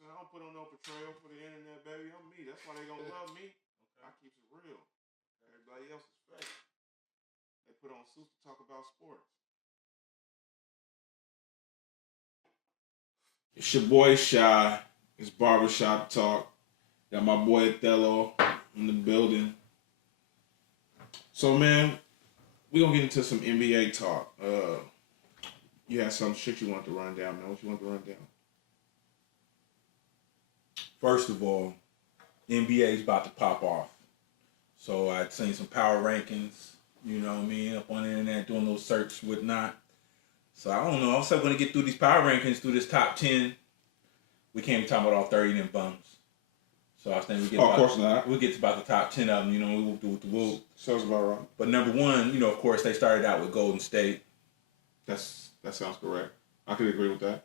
what I'm saying? I don't put on no portrayal for the internet, baby. I'm me. That's why they gonna love me. Okay. I keep it real. Everybody else is fake. They put on suits to talk about sports. It's your boy Chi. It's BarberShop Talk. Got my boy Othello in the building. So, man, we gonna get into some NBA talk. You had some shit you want to run down, man. What you want to run down? First of all, the NBA is about to pop off. So I'd seen some power rankings, you know what I mean, up on the internet, doing those search, whatnot. So I don't know. I'm still going to get through these power rankings, through this top 10. We can't be talking about all 30 of them bums. So I was thinking we'll get to about the top 10 of them, you know, we'll do what the will. Sounds about right. But number one, you know, of course, they started out with Golden State. That sounds correct. I could agree with that.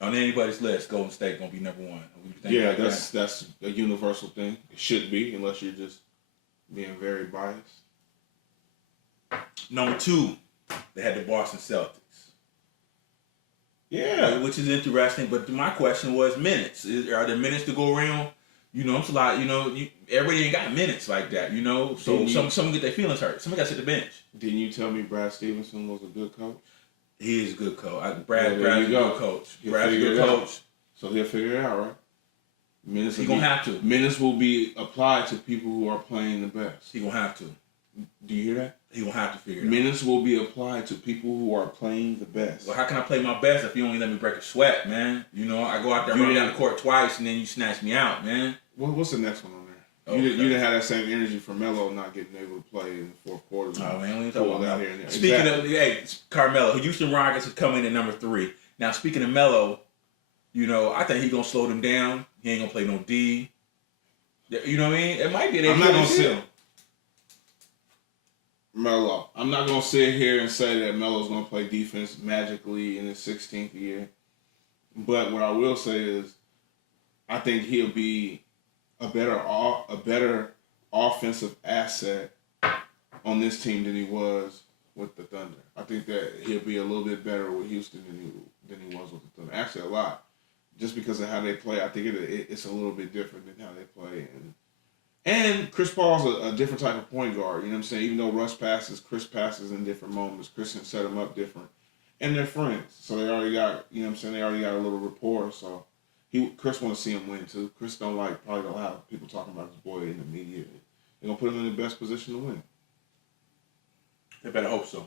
On anybody's list, Golden State gonna be number one. Yeah, that's a universal thing. It should be, unless you're just being very biased. Number two, they had the Boston Celtics. Yeah, which is interesting. But my question was minutes. Are there minutes to go around? You know, it's a lot. You know, everybody ain't got minutes like that. You know, so some get their feelings hurt. Somebody got to sit the bench. Didn't you tell me Brad Stevenson was a good coach? He is a good coach. Brad's a good coach. Brad's a good coach. So he'll figure it out, right? Minutes. He's gonna have to. Minutes will be applied to people who are playing the best. He gonna have to. Do you hear that? He gonna have to figure it out. Minutes will be applied to people who are playing the best. Well, how can I play my best if you only let me break a sweat, man? You know, I go out there running down the court twice and then you snatch me out, man. What's the next one on there? You didn't have that same energy for Melo not getting able to play in the fourth quarter. Oh man, we ain't talking about that. Speaking of, hey, Carmelo, Houston Rockets is coming in at number 3. Now, speaking of Melo, you know, I think he's gonna slow them down. He ain't gonna play no D. You know what I mean? It might be. I'm not gonna sit Melo. I'm not gonna sit here and say that Melo's gonna play defense magically in his 16th year. But what I will say is, I think he'll be a better offensive asset on this team than he was with the Thunder. I think that he'll be a little bit better with Houston than he was with the Thunder. Actually, a lot. Just because of how they play, I think it's a little bit different than how they play. And Chris Paul's a different type of point guard. You know what I'm saying? Even though Russ passes, Chris passes in different moments. Chris can set him up different. And they're friends. So they already got, you know what I'm saying, they already got a little rapport. So Chris want to see him win too. Chris probably don't have people talking about his boy in the media. They're going to put him in the best position to win. They better hope so.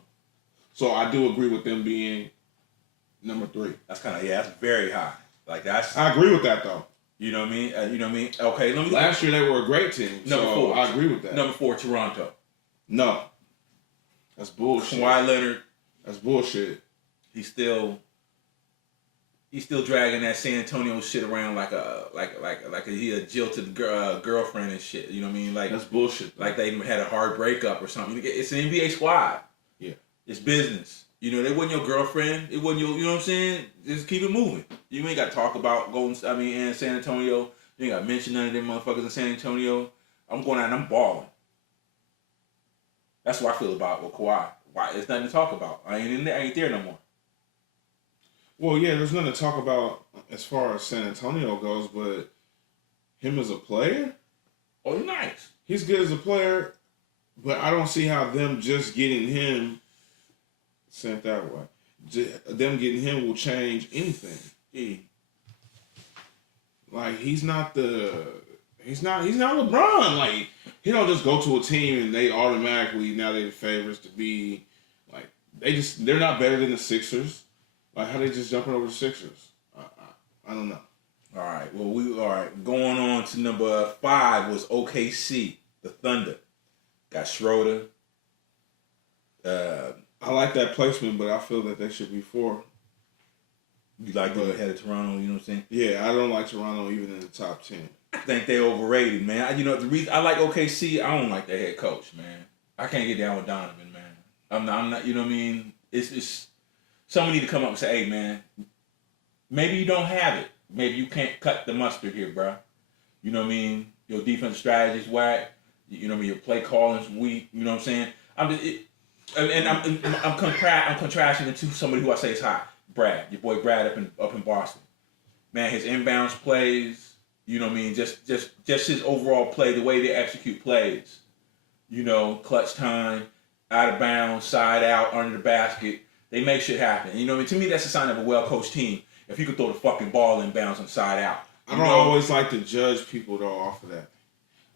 So I do agree with them being number 3. That's that's very high. I agree with that though. You know what I mean? Okay, let me. Last year they were a great team. Number 4. I agree with that. Number 4, Toronto. No. That's bullshit. Kawhi Leonard. That's bullshit. He's still dragging that San Antonio shit around like he a jilted girlfriend and shit. You know what I mean? Like that's bullshit. Like they had a hard breakup or something. It's an NBA squad. Yeah. It's business. You know, they wasn't your girlfriend. It wasn't your. You know what I'm saying? Just keep it moving. You ain't got to talk about and San Antonio. You ain't got to mention none of them motherfuckers in San Antonio. I'm going out and I'm balling. That's what I feel about with Kawhi. Why? It's nothing to talk about. I ain't there no more. Well, yeah, there's nothing to talk about as far as San Antonio goes, but him as a player? Oh, he's nice. He's good as a player, but I don't see how them just getting him, sent that way, them getting him will change anything. Like, he's not LeBron. Like, he don't just go to a team and they automatically, now they're the favorites to be, like, they're not better than the Sixers. Like, how they just jumping over the Sixers? I don't know. All right. Well, going on to number 5 was OKC, the Thunder. Got Schroeder. I like that placement, but I feel that they should be 4. You like them ahead of Toronto, you know what I'm saying? Yeah, I don't like Toronto even in the top 10. I think they're overrated, man. The reason I like OKC, I don't like their head coach, man. I can't get down with Donovan, man. I'm not, you know what I mean? It's someone need to come up and say, hey, man, maybe you don't have it. Maybe you can't cut the mustard here, bro. You know what I mean? Your defensive strategy's whack. You know what I mean? Your play calling's weak. You know what I'm saying? I'm contrasting it to somebody who I say is hot. Brad, your boy Brad up in Boston. man, his inbounds plays, you know what I mean? Just his overall play, the way they execute plays. You know, clutch time, out of bounds, side out, under the basket. They make shit happen. You know what I mean? To me, that's a sign of a well-coached team. If you could throw the fucking ball in bounds and side out. I don't always like to judge people, though, off of that.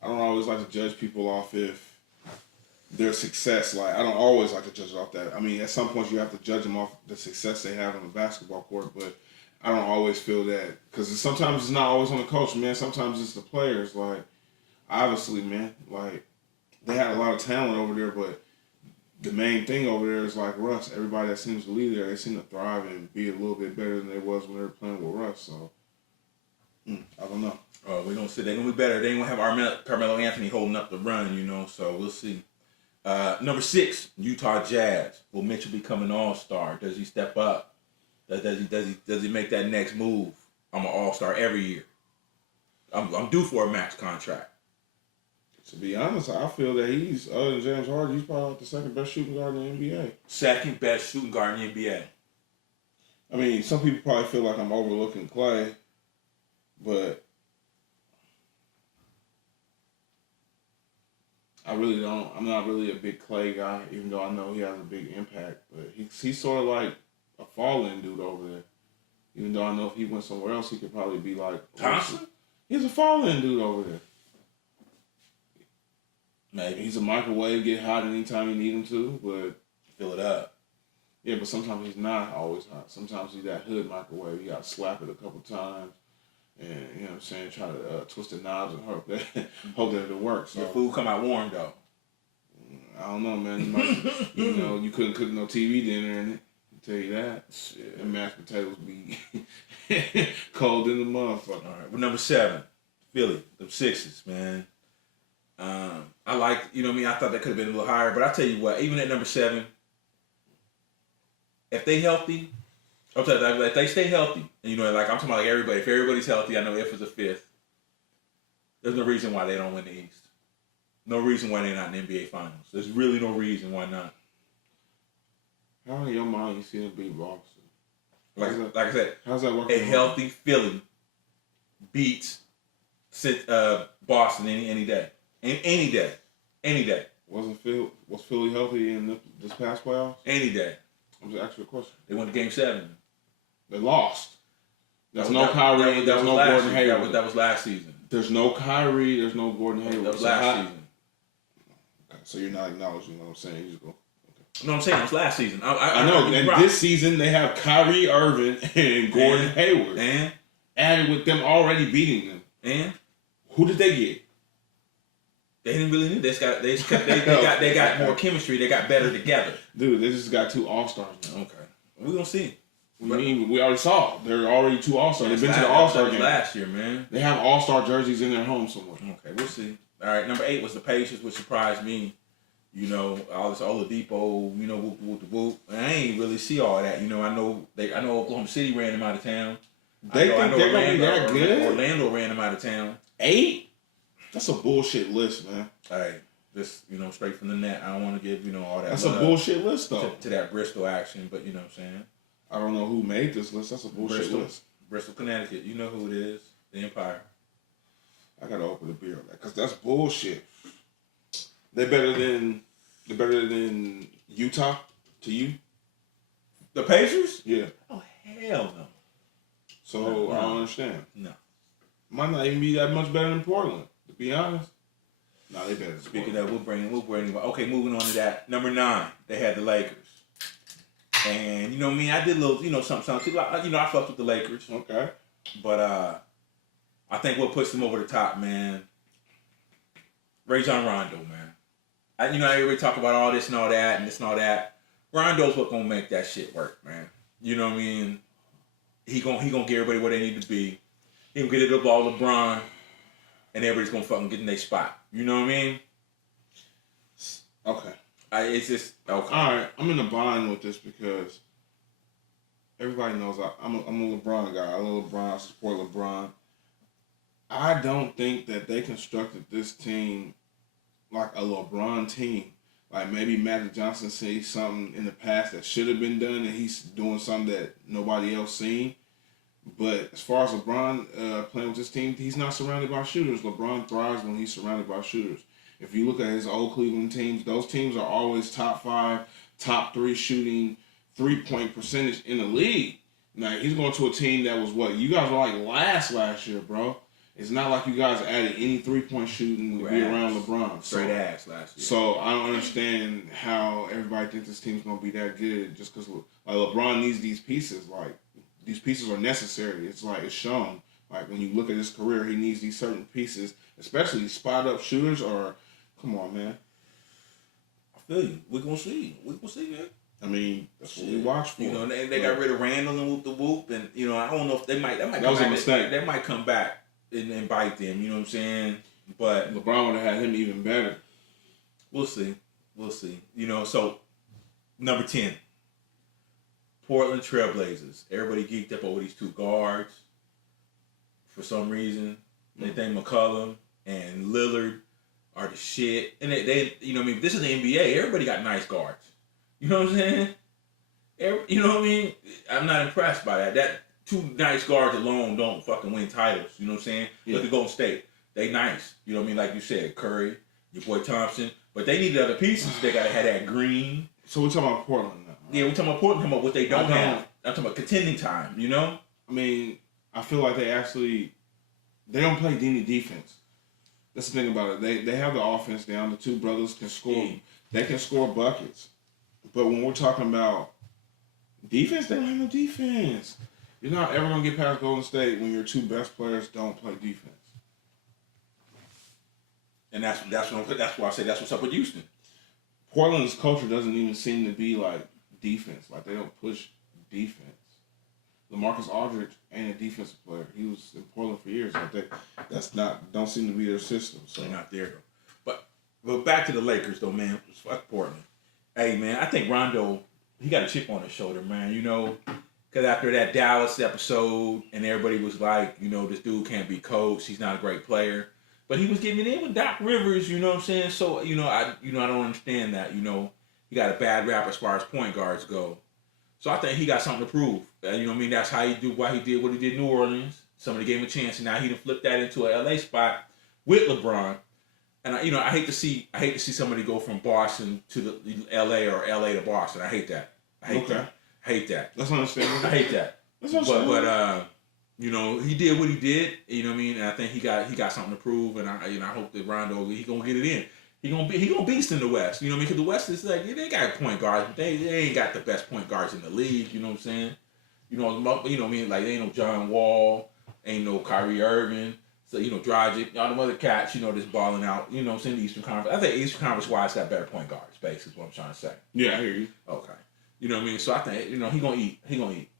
I don't always like to judge people off if their success. Like, I don't always like to judge off that. I mean, at some points you have to judge them off the success they have on the basketball court, but I don't always feel that. Because sometimes it's not always on the coach, man. Sometimes it's the players. Like, obviously, man, like, they had a lot of talent over there, but the main thing over there is like Russ. Everybody that seems to lead there, they seem to thrive and be a little bit better than they was when they were playing with Russ. So, I don't know. We don't see they're gonna be better. They ain't gonna have Carmelo Anthony holding up the run, you know. So we'll see. Number 6, Utah Jazz. Will Mitchell become an All-Star? Does he step up? Does he make that next move? I'm an All-Star every year. I'm due for a max contract. To be honest, I feel that he's, other than James Harden, he's probably like the second best shooting guard in the NBA. Second best shooting guard in the NBA. I mean, some people probably feel like I'm overlooking Clay, but I really don't. I'm not really a big Clay guy, even though I know he has a big impact. But he's sort of like a fall-in dude over there. Even though I know if he went somewhere else, he could probably be like Thompson. He's a fall-in dude over there. Maybe he's a microwave, get hot anytime you need him to, but fill it up. Yeah, but sometimes he's not always hot. Sometimes he's that hood microwave. You got to slap it a couple times, and you know what I'm saying, try to twist the knobs and hope that it'll work. So your food come out warm though. I don't know, man. You know, you couldn't cook no TV dinner in it. I'll tell you that. Shit. And mashed potatoes be cold in the motherfucker. All right, well, number 7, Philly, the Sixers, man. I like, you know what I mean? I thought that could have been a little higher, but I tell you what, even at number 7, if they healthy, I'm telling you, if they stay healthy, and you know, like I'm talking about like everybody, if everybody's healthy, I know if it's a 5th, there's no reason why they don't win the East. No reason why they're not in the NBA Finals. There's really no reason why not. How in your mind you see them beat Boston? Like I said, how's that working? A healthy Philly beats Boston any day. Any day. Was Philly healthy in this past playoffs? Any day. I'm just asking you a question. They went to Game 7. They lost. There's no Kyrie. There's no Gordon Hayward. That was last season. There's no Kyrie. There's no Gordon Hayward. That was last season. Okay, so you're not acknowledging what I'm saying. You just go. Okay. No, I'm saying it was last season. I know. And this season they have Kyrie Irving and Gordon Hayward. And added with them already beating them. And who did they get? They didn't really need. They got more chemistry. They got better together. Dude, they just got 2 All-Stars now. Okay, we're gonna see. We already saw. They're already 2 All-Stars. They've been to the All-Star game last year, man. They have All-Star jerseys in their home somewhere. Okay, we'll see. All right, number 8 was the Pacers, which surprised me. You know, all this Oladipo, you know, whoop. I ain't really see all that. You know, I know Oklahoma City ran them out of town. They think they're gonna be that good. Orlando ran them out of town. 8? That's a bullshit list, man. Hey, just, you know, straight from the net. I don't want to give, you know, all that. That's a bullshit list, though. To that Bristol action, but you know what I'm saying. I don't know who made this list. That's a bullshit list. Bristol, Connecticut. You know who it is. The Empire. I gotta open the beer on that because that's bullshit. They're better than Utah to you. The Pacers? Yeah. Oh hell no. So no. I don't understand. No. Might not even be that much better than Portland. To be honest. No, they better. Speaking of, we'll bring. Okay, moving on to that. Number 9, they had the Lakers. And you know me, I did a little, you know, something. You know, I fucked with the Lakers. Okay. But I think what puts them over the top, man. Rajon Rondo, man. You know, everybody talk about all this and all that and this and all that. Rondo's what gonna make that shit work, man. You know what I mean? He gonna get everybody where they need to be. He gonna get it up all LeBron, and everybody's gonna fucking get in their spot. You know what I mean? Okay. It's just okay. All right, I'm in a bind with this because everybody knows I'm a LeBron guy. I love LeBron. I support LeBron. I don't think that they constructed this team like a LeBron team. Like maybe Magic Johnson sees something in the past that should have been done, and he's doing something that nobody else seen. But as far as LeBron playing with this team, he's not surrounded by shooters. LeBron thrives when he's surrounded by shooters. If you look at his old Cleveland teams, those teams are always top 5, top 3 shooting 3-point percentage in the league. Now, he's going to a team that was what? You guys were like last year, bro. It's not like you guys added any 3-point shooting to be around LeBron. Straight ass last year. So I don't understand how everybody thinks this team's going to be that good just because like LeBron needs these pieces. Like, these pieces are necessary. It's like it's shown. Like, when you look at his career, he needs these certain pieces, especially spot-up shooters or, come on, man. I feel you. We're going to see. Man. I mean, that's what we watch for. You know, they got rid of Randall and Whoop the Whoop, and, you know, I don't know if that was a mistake. That might come back and bite them, you know what I'm saying? But LeBron would have had him even better. We'll see. You know, so, number 10. Portland Trailblazers. Everybody geeked up over these 2 guards. For some reason, they think McCollum and Lillard are the shit. And they you know what I mean? This is the NBA. Everybody got nice guards. You know what I'm saying? You know what I mean? I'm not impressed by that. That 2 nice guards alone don't fucking win titles. You know what I'm saying? Yeah. Look at Golden State. They nice. You know what I mean? Like you said, Curry, your boy Thompson. But they needed other pieces. They got to have that green. So we're talking about Portland now. Right? Yeah, we're talking about Portland. Talking about what they don't have. I'm talking about contending time, you know? I mean, I feel like they don't play any defense. That's the thing about it. They have the offense down. The 2 brothers can score. Yeah. They can score buckets. But when we're talking about defense, they don't have no defense. You're not ever going to get past Golden State when your 2 best players don't play defense. And that's why I say that's what's up with Houston. Portland's culture doesn't even seem to be like defense. Like, they don't push defense. LaMarcus Aldridge ain't a defensive player. He was in Portland for years. Like, don't seem to be their system. So they're not there though. But back to the Lakers though, man. Fuck Portland. Hey man, I think Rondo, he got a chip on his shoulder, man. You know, because after that Dallas episode, and everybody was like, you know, this dude can't be coached. He's not a great player. But he was getting it in with Doc Rivers. You know what I'm saying? So I don't understand that. You know, he got a bad rap as far as point guards go. So I think he got something to prove. You know what I mean? That's why he did what he did in New Orleans. Somebody gave him a chance, and now he done flipped that into a LA spot with LeBron. And I hate to see somebody go from Boston to the LA or LA to Boston. I hate that. I hate that. That's understandable. I hate that. That's understandable. But you know, he did what he did. You know what I mean? And I think he got something to prove. And I hope that Rondo, he gonna get it in. He gonna beast in the West. You know what I mean? Because the West is like, they got point guards, but they ain't got the best point guards in the league. You know what I'm saying? You know what I mean? Like, they ain't no John Wall, ain't no Kyrie Irving. So, you know, Dragic, all them other cats, you know, just balling out. You know what I'm saying? The Eastern Conference. I think Eastern Conference wise got better point guards, basically, is what I'm trying to say. Yeah, I hear you. Okay. You know what I mean? So I think, you know, he gonna eat.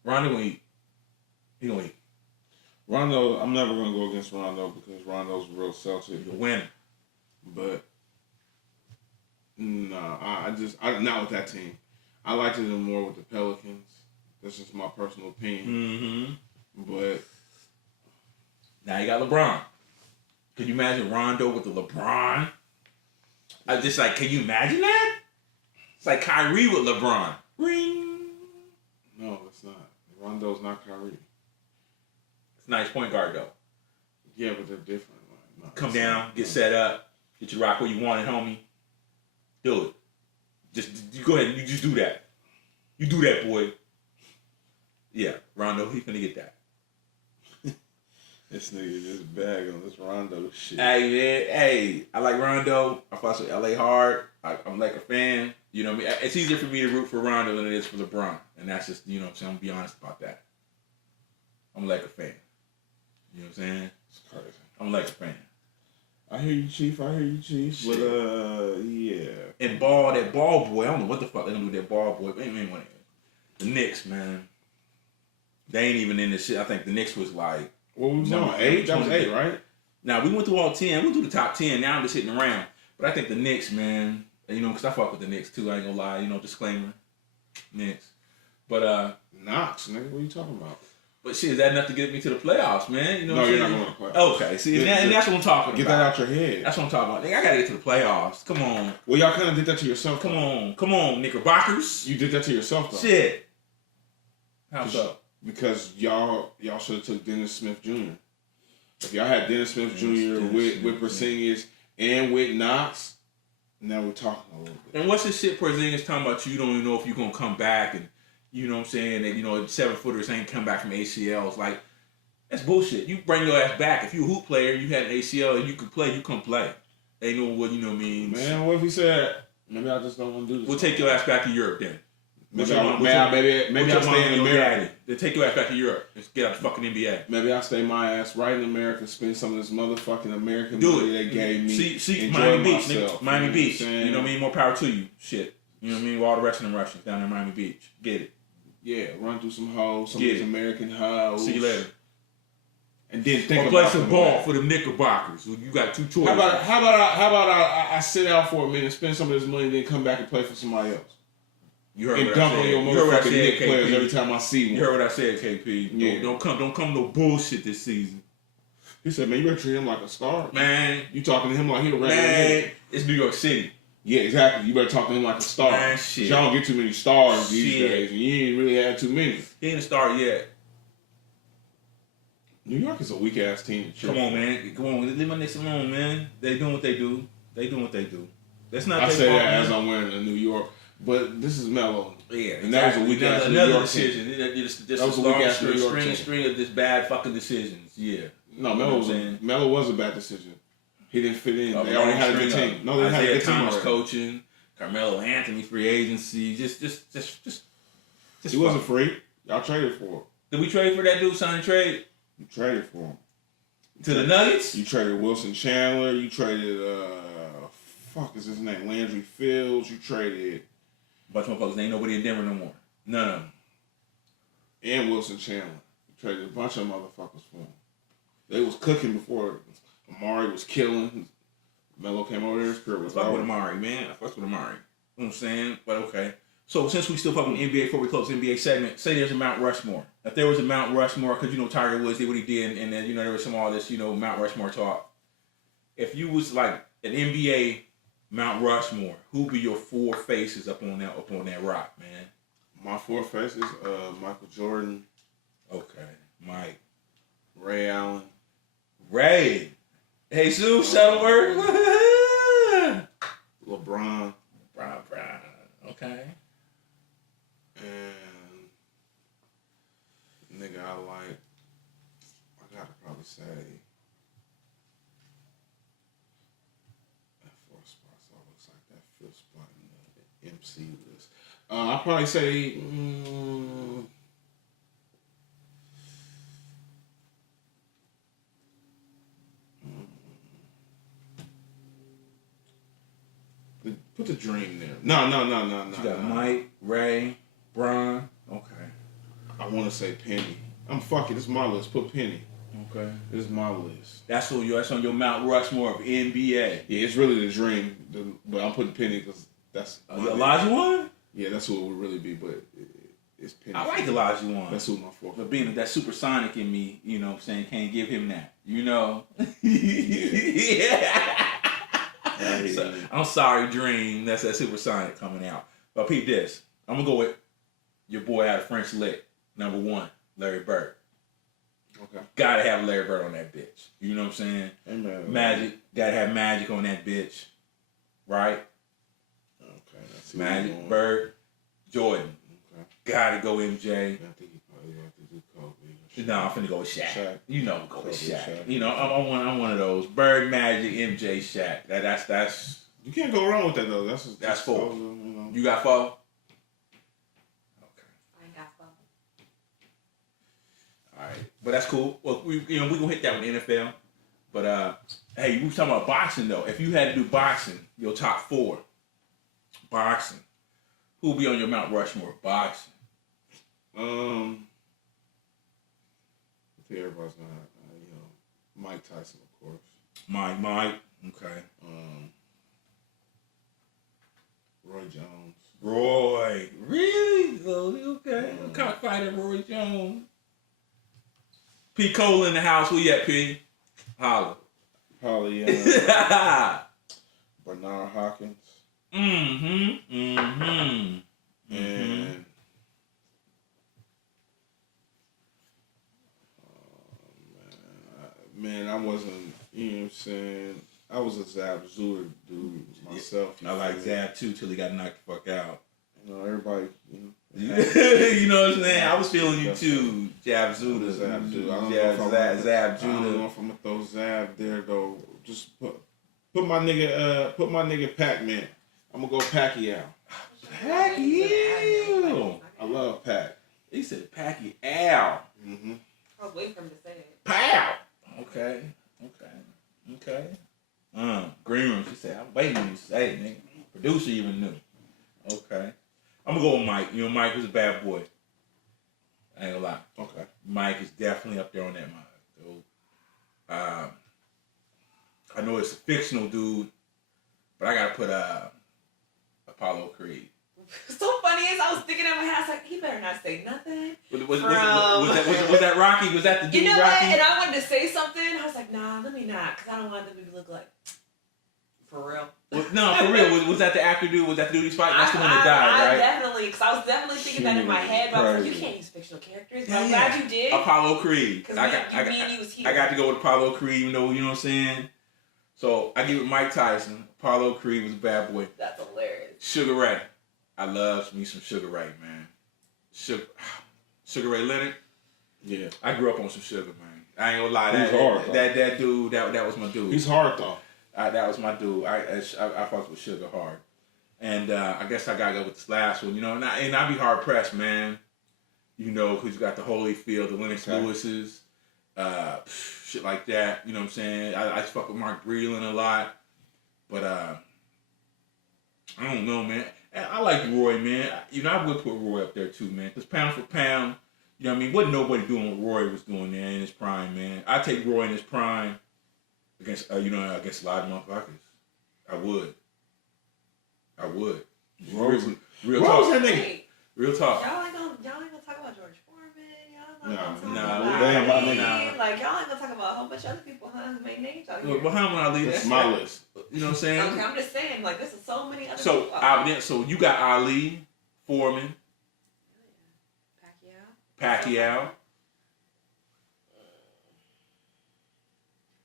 Rondo gonna eat. He gonna eat. Rondo, I'm never gonna go against Rondo because Rondo's a real Celtic. He's a winner. But no, I'm not with that team. I liked it more with the Pelicans. That's just my personal opinion. Mm-hmm. But now you got LeBron. Could you imagine Rondo with the LeBron? Can you imagine that? It's like Kyrie with LeBron. Ring. No, it's not. Rondo's not Kyrie. It's a nice point guard though. Yeah, but they're different. No, come down, get set up, get you rock where you want it, homie. Do it. Just you go ahead and you just do that. You do that, boy. Yeah, Rondo, he's gonna get that. This nigga just bag on this Rondo shit. Hey man, hey, I like Rondo. I follow LA hard. I'm like a fan. You know what I mean? It's easier for me to root for Rondo than it is for LeBron. And that's just, you know what I'm saying? I'm gonna be honest about that. I'm like a fan. You know what I'm saying? It's crazy. I'm like a fan. I hear you, Chief. But yeah. And that ball boy, I don't know what the fuck they're gonna do with that ball boy. The Knicks, man. They ain't even in this shit. I think the Knicks was like, what was on 8? That was 8, right? Now, we went through all 10. We went through the top 10. Now I'm just hitting around. But I think the Knicks, man, you know, because I fuck with the Knicks too. I ain't gonna lie. You know, disclaimer. Knicks. But, Knox, nigga. What are you talking about? But shit, is that enough to get me to the playoffs, man? You know no, what I'm you're saying? not going to the playoffs. Okay, see, and that's what I'm talking get about. Get that out your head. That's what I'm talking about. Nigga, I gotta get to the playoffs. Come on. Well, y'all kind of did that to yourself. Come on, Knickerbockers. You did that to yourself, though. Shit. How so? Because y'all should have took Dennis Smith Jr. If y'all had Dennis Smith Jr. with Porzingis and with Knox, now we're talking a little bit. And what's this shit Porzingis talking about? You don't even know if you're gonna come back, and you know what I'm saying? And 7-footers ain't come back from ACLs. Like, that's bullshit. You bring your ass back. If you a hoop player, you had an ACL and you could play, you come play. Ain't no what you know what I mean. Man, what if he said, maybe I just don't want to do this? We'll take your ass back to Europe then. Maybe I'll stay in America. Then take your ass back to Europe and get out the fucking NBA. Maybe I'll stay my ass right in America, spend some of this motherfucking American money they gave me. See, Miami Beach, nigga. Miami Beach. You know what I mean? More power to you. Shit. You know what I mean? With all the rest of them Russians down there in Miami Beach. Get it. Yeah, run through some hoes, some of these American hoes. See you later. And then think about play some ball for the Knickerbockers. You got two choices. How about I sit out for a minute, spend some of this money, then come back and play for somebody else? You heard and what dunk I said. on your motherfucking Knicks players every time I see one. You heard what I said, KP. Yeah. Don't come no bullshit this season. He said, man, you better treat him like a star. Man. You talking to him like he a regular man. It's New York City. Yeah, exactly. You better talk to him like a star. Man, shit. Y'all don't get too many stars these days, and you ain't really had too many. He ain't a star yet. New York is a weak ass team. Come on, man. Come on. Leave my Knicks alone, man. They doing what they do. That's not. I say that as I'm wearing a New York, but this is Melo. Yeah, and that was a weak ass New York decision. Just that was a weak ass string of just bad fucking decisions. Yeah. No, Melo was a bad decision. He didn't fit in. They already had a good team. No, they had a good team. Thomas coaching, Carmelo Anthony free agency. Just. He wasn't free. Y'all traded for him. Did we trade for that dude? Sign and trade. You traded for him. To the Nuggets? You traded Wilson Chandler. You traded fuck is his name? Landry Fields. You traded a bunch of motherfuckers. Ain't nobody in Denver no more. None of them. And Wilson Chandler. You traded a bunch of motherfuckers for him. They was cooking before Amari was killing. Melo came over there. His career was over. With Amari, man. I fucked with Amari. You know what I'm saying? But okay. So since we still fucking NBA before we close the NBA segment, say there's a Mount Rushmore. If there was a Mount Rushmore, because Tiger Woods did what he did, and then there was some all this Mount Rushmore talk. If you was like an NBA Mount Rushmore, who be your four faces up on that rock, man? My four faces: Michael Jordan. Okay, Mike. Ray Allen. Ray. Jesus Shuttleworth. LeBron. Brown. Okay. And nigga, I gotta probably say that fourth spot's always like that fifth spot in the MC list. I'll probably say put the Dream there. No. You got Mike, Ray, Bron. Okay. I want to say Penny. It's my list. Put Penny. Okay. This is my list. That's on your Mount Rushmore of NBA. Yeah, it's really the Dream, but I'm putting Penny because that's Elijah one. Yeah, that's who it would really be, but it's Penny. I like Elijah one. That's who my fourth. But being that supersonic in me, you know what I'm saying, can't give him that. Yeah. So, I'm sorry, Dream. That's that supersonic coming out. But peep this. I'm gonna go with your boy out of French Lick, number 1, Larry Bird. Okay. Gotta have Larry Bird on that bitch. You know what I'm saying? Amen. Magic. Gotta have Magic on that bitch. Right? Okay. Magic, Bird, Jordan. Okay. Gotta go MJ. I think he probably have to do Kobe. No, I'm finna go with Shaq. You know, go with Shaq. Shaq. You know, I'm one of those. Bird, Magic, MJ, Shaq. That's. You can't go wrong with that though. That's 4. You got 4. Okay. I ain't got 4. All right, but that's cool. Well, we gonna hit that with the NFL. But hey, we was talking about boxing though. If you had to do boxing, your top 4 boxing, who'll be on your Mount Rushmore boxing? I think everybody's gonna, Mike Tyson, of course. Mike. Okay. Roy Jones. Roy. Really? Okay. Cockfighter Roy Jones. P. Cole in the house. Who you at, P? Holla. Probably, Bernard Hopkins. And Man, I wasn't, you know what I'm saying? I was a Zab Zooter dude myself. I like Zab too till he got knocked the fuck out. You know, everybody, you know. You know what I'm saying? I was feeling you too, Jab Zuda. Zab Judah. I don't Zab know Judah. if I'm gonna throw Zab there though. Just put my nigga Pac-Man. I'm gonna go Pacquiao. Pacquiao. I love Pac. He said Pacquiao. Mm-hmm. I was waiting for him to say it. Pow. Okay. Green Room. She said, I'm waiting on you to say it, nigga. Producer even knew. Okay. I'm gonna go with Mike. You know, Mike was a bad boy. I ain't gonna lie. Okay. Mike is definitely up there on that mind. So, I know it's a fictional dude, but I gotta put Apollo Creed. So funny is I was thinking in my head, I was like, he better not say nothing. Was that Rocky? Was that the dude You know Rocky? what? And I wanted to say something. I was like, nah, let me not, because I don't want them to look like, for real. No, for real. Was that the actor dude? Was that the dude he's fighting? That's the one that died, right? Definitely, because I was definitely thinking that in my head, but I was like, you can't use fictional characters. But I'm glad you did. Apollo Creed. Because me and you was here. I got to go with Apollo Creed, even though, you know what I'm saying? So I give it Mike Tyson. Apollo Creed was a bad boy. That's hilarious. Sugar Ray. I love me some Sugar Ray, man. Sugar Ray Leonard. Yeah. I grew up on some Sugar, man. I ain't gonna lie. He's hard, that dude, that was my dude. He's hard, though. That was my dude. I fucked with Sugar hard. And I guess I gotta go with this last one, you know. And I be hard pressed, man. You know, because you got the Holyfield, the Lennox Lewis's, shit like that. You know what I'm saying? I fuck with Mark Breland a lot, but I don't know, man. I like Roy, man. You know, I would put Roy up there too, man. Because pound for pound, you know what I mean? Wasn't nobody doing what Roy was doing there in his prime, man. I take Roy in his prime against a lot of motherfuckers. I would. Real talk. That nigga? Real talk. Y'all ain't gonna talk about George Foreman. Y'all ain't gonna Nah, talk about like y'all ain't gonna talk about a whole bunch of other people, huh? Who made names out here. Muhammad Ali, that's my list. You know what I'm saying? Okay, I'm just saying, like, this is so many other people. So you got Ali, Foreman, Pacquiao.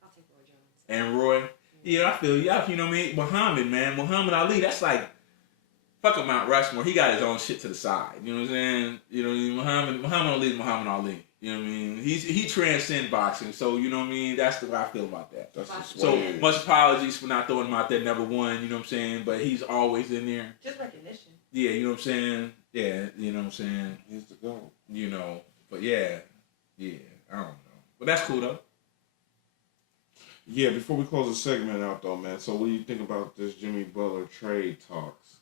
I'll take Roy Jones. And Roy. Yeah, I feel you. You know what I mean? Muhammad, man. Muhammad Ali, that's like, fuck up Mount Rushmore. He got his own shit to the side. You know what I'm saying? You know what I mean? Muhammad Ali is Muhammad Ali. You know what I mean? He transcends boxing. So, you know what I mean? That's the way I feel about that. So, much apologies for not throwing him out there. Never won, you know what I'm saying? But he's always in there. Just recognition. Yeah, you know what I'm saying? Yeah, you know what I'm saying? He's the GOAT. You know, but yeah, I don't know. But that's cool, though. Yeah, before we close the segment out, though, man, so what do you think about this Jimmy Butler trade talks?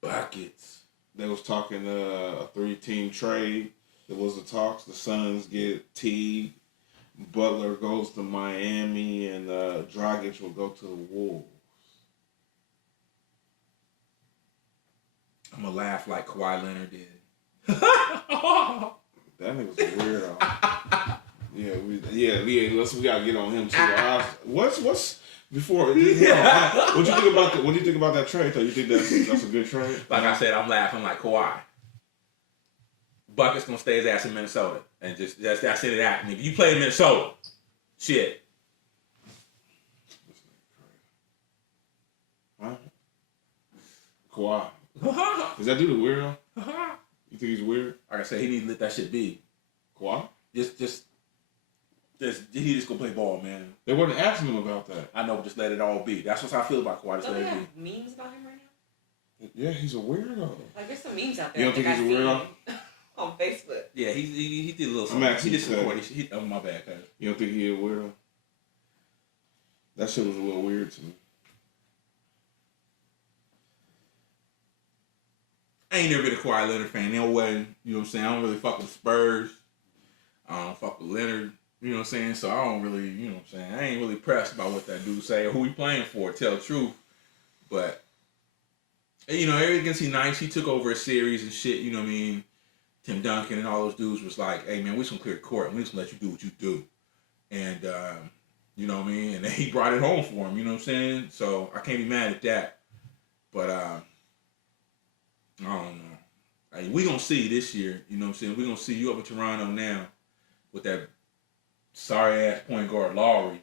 Buckets. They was talking a 3-team trade. There was the talks. The Suns get Teague. Butler goes to Miami, and Dragic will go to the Wolves. I'm going to laugh like Kawhi Leonard did. That nigga's a weirdo. Yeah. We gotta get on him too. What's before? What do you think about that trade? Though you think that's a good trade? Like I said, I'm laughing like Kawhi. Bucket's gonna stay his ass in Minnesota, and that's it. That nigga, you play in Minnesota, shit. Huh? Kawhi. Is that dude a weirdo? You think he's weird? Like I said, he needs to let that shit be. Kawhi? He just go play ball, man. They wasn't asking him about that. I know, just let it all be. That's what I feel about Kawhi. Just Don't let they it have memes about him right now? Yeah, he's a weirdo. Like, there's some memes out there. You don't think he's a weirdo? On Facebook. Yeah, he did a little I'm something. He did some saying. corny. Oh, my bad, cuz. You don't think he's a weirdo? That shit was a little weird to me. I ain't never been a Kawhi Leonard fan. No way. You know what I'm saying? I don't really fuck with Spurs. I don't fuck with Leonard. You know what I'm saying? So I don't really, you know what I'm saying? I ain't really pressed about what that dude say or who he playing for, tell the truth. But, you know, everything he nice. He took over a series and shit, you know what I mean? Tim Duncan and all those dudes was like, hey, man, we just gonna clear the court and we just gonna let you do what you do. And, you know what I mean? And then he brought it home for him, you know what I'm saying? So I can't be mad at that. But, I don't know. Like, we gonna see this year, you know what I'm saying? We gonna see you up in Toronto now with that sorry ass point guard Lowry.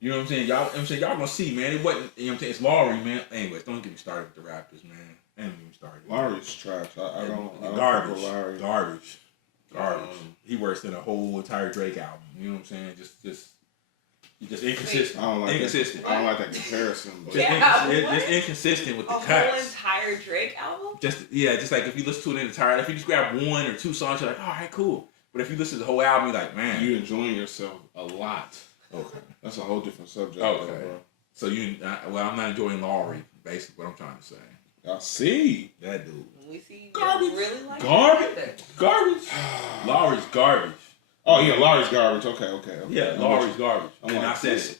You know what I'm saying? Y'all gonna see, man. It wasn't. You know what I'm saying? It's Lowry, man. Anyways, don't get me started with the Raptors, man. Don't get me started. Lowry's trash. I don't garbage. fuck with Lowry. Garbage. He worse than a whole entire Drake album. You know what I'm saying? Just inconsistent. I don't like inconsistent. I don't like that comparison. But Just inconsistent with the cuts. A whole entire Drake album? Just like if you listen to it entirely, if you just grab one or two songs, you're like, all right, cool. But if you listen to the whole album, you're like, man, you enjoying yourself a lot. Okay, that's a whole different subject. Okay, bro. So I'm not enjoying Lowry. Basically, what I'm trying to say. I see that dude. We see garbage. Really like garbage. Lowry's garbage. Oh yeah, Lowry's garbage. Okay. Yeah, Lowry's garbage. I said it.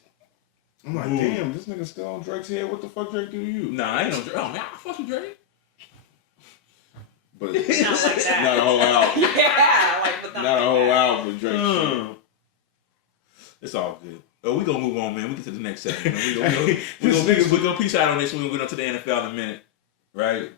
I'm like, damn, this nigga still on Drake's head. What the fuck Drake do to you? Nah, I ain't no Drake. Oh man, I fuck with Drake. But not like that. Not a whole album. But not a whole album with Drake shit. It's all good. Oh, we gonna move on, man. We get to the next segment. We gonna peace out on this. We gonna get on to the NFL in a minute, right?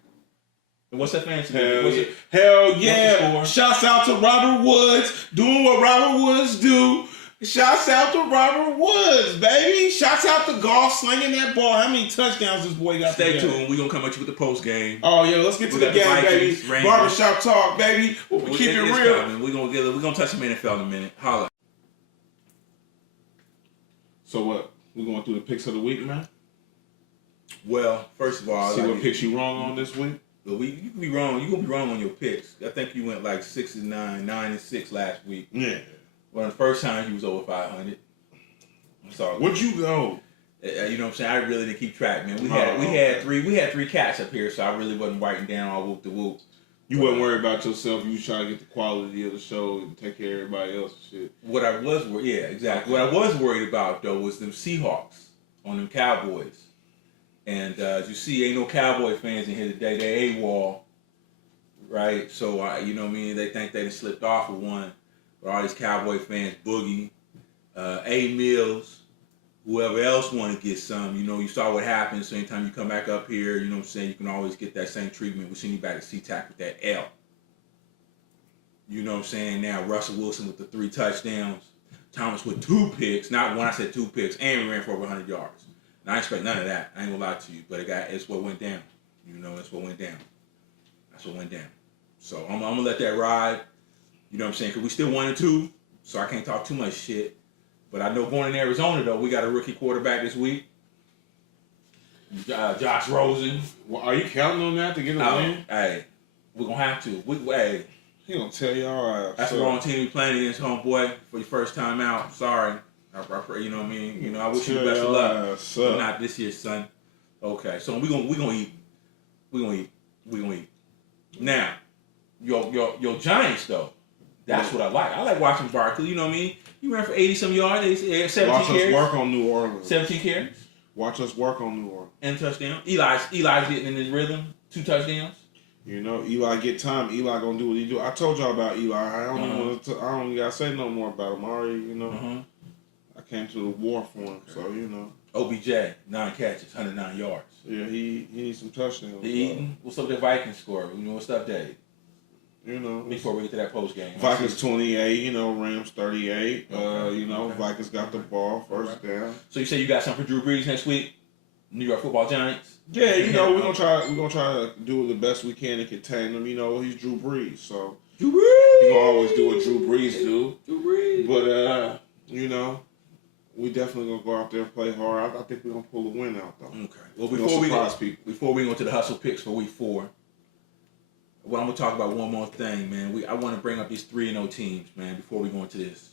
And what's that fancy? Hell yeah! Shouts out to Robert Woods doing what Robert Woods do. Shouts out to Robert Woods, baby. Shouts out to Golf slinging that ball. How many touchdowns this boy got? Stay tuned. We gonna come at you with the post game. Oh yeah, let's get to the game, baby. Barbershop talk, baby. We keep it real. We gonna touch some NFL in a minute. Holla. So what? We going through the picks of the week, man? Well, first of all, see what picks you wrong on this week. You can be wrong. You gonna be wrong on your picks. I think you went like 6-9, 9-6 last week. Yeah. Well, the first time he was over 500. So where'd you go? You know what I'm saying? I really didn't keep track, man. We had three cats up here, so I really wasn't writing down all whoop the whoop. You wasn't worried about yourself. You was trying to get the quality of the show and take care of everybody else and shit. What I was worried about though was them Seahawks on them Cowboys. And as you see, ain't no Cowboy fans in here today. They AWOL, right? So you know what I mean? They think they done slipped off with one. But all these Cowboy fans, Boogie, A. Mills, whoever else want to get some. You know, you saw what happened. So anytime you come back up here, you know what I'm saying, you can always get that same treatment. We send you back to SeaTac with that L. You know what I'm saying? Now Russell Wilson with the 3 touchdowns. Thomas with 2 picks. Not when I said 2 picks. And ran for over 100 yards. And I expect none of that. I ain't gonna lie to you. But it's what went down. You know, it's what went down. That's what went down. So I'm gonna let that ride. You know what I'm saying? Because we still 1-2. So I can't talk too much shit. But I know going in Arizona, though, we got a rookie quarterback this week. Josh Rosen. Well, are you counting on that to get a win? Hey, we're going to have to. Hey. He going to tell y'all. That's the wrong team we playing against, homeboy, for your first time out. Sorry. You know what I mean? You know, I wish you the best of luck. But not this year, son. Okay, so we're gonna eat. We're gonna eat. Now, your Giants, though. That's what I like. I like watching Barkley. You know what I mean? He ran for 80-some yards, 17 Watch carries. Us work on New Orleans. 17 carries. Watch us work on New Orleans. And touchdown. Eli's getting in his rhythm. 2 touchdowns. You know, Eli get time. Eli gonna do what he do. I told y'all about Eli. I don't even gotta say no more about him. I already, you know. I came to the war for him, so you know. OBJ, 9 catches, 109 yards. Yeah, he needs some touchdowns. The Eaton. What's up with the Vikings score? You know, what's up, Dave? You know, before we get to that post game, Vikings 28, you know, Rams 38. You know, Vikings got the ball first down. So you say you got something for Drew Brees next week? New York Football Giants. Yeah, you know, we're gonna try to do the best we can to contain him. You know, he's Drew Brees, so Drew Brees. He gonna always do what Drew Brees do. Drew Brees. But you know, we definitely gonna go out there and play hard. I think we're gonna pull the win out though. Okay. Well, before we go to the hustle picks for week 4. Well, I'm going to talk about one more thing, man. I want to bring up these 3-0 teams, man, before we go into this.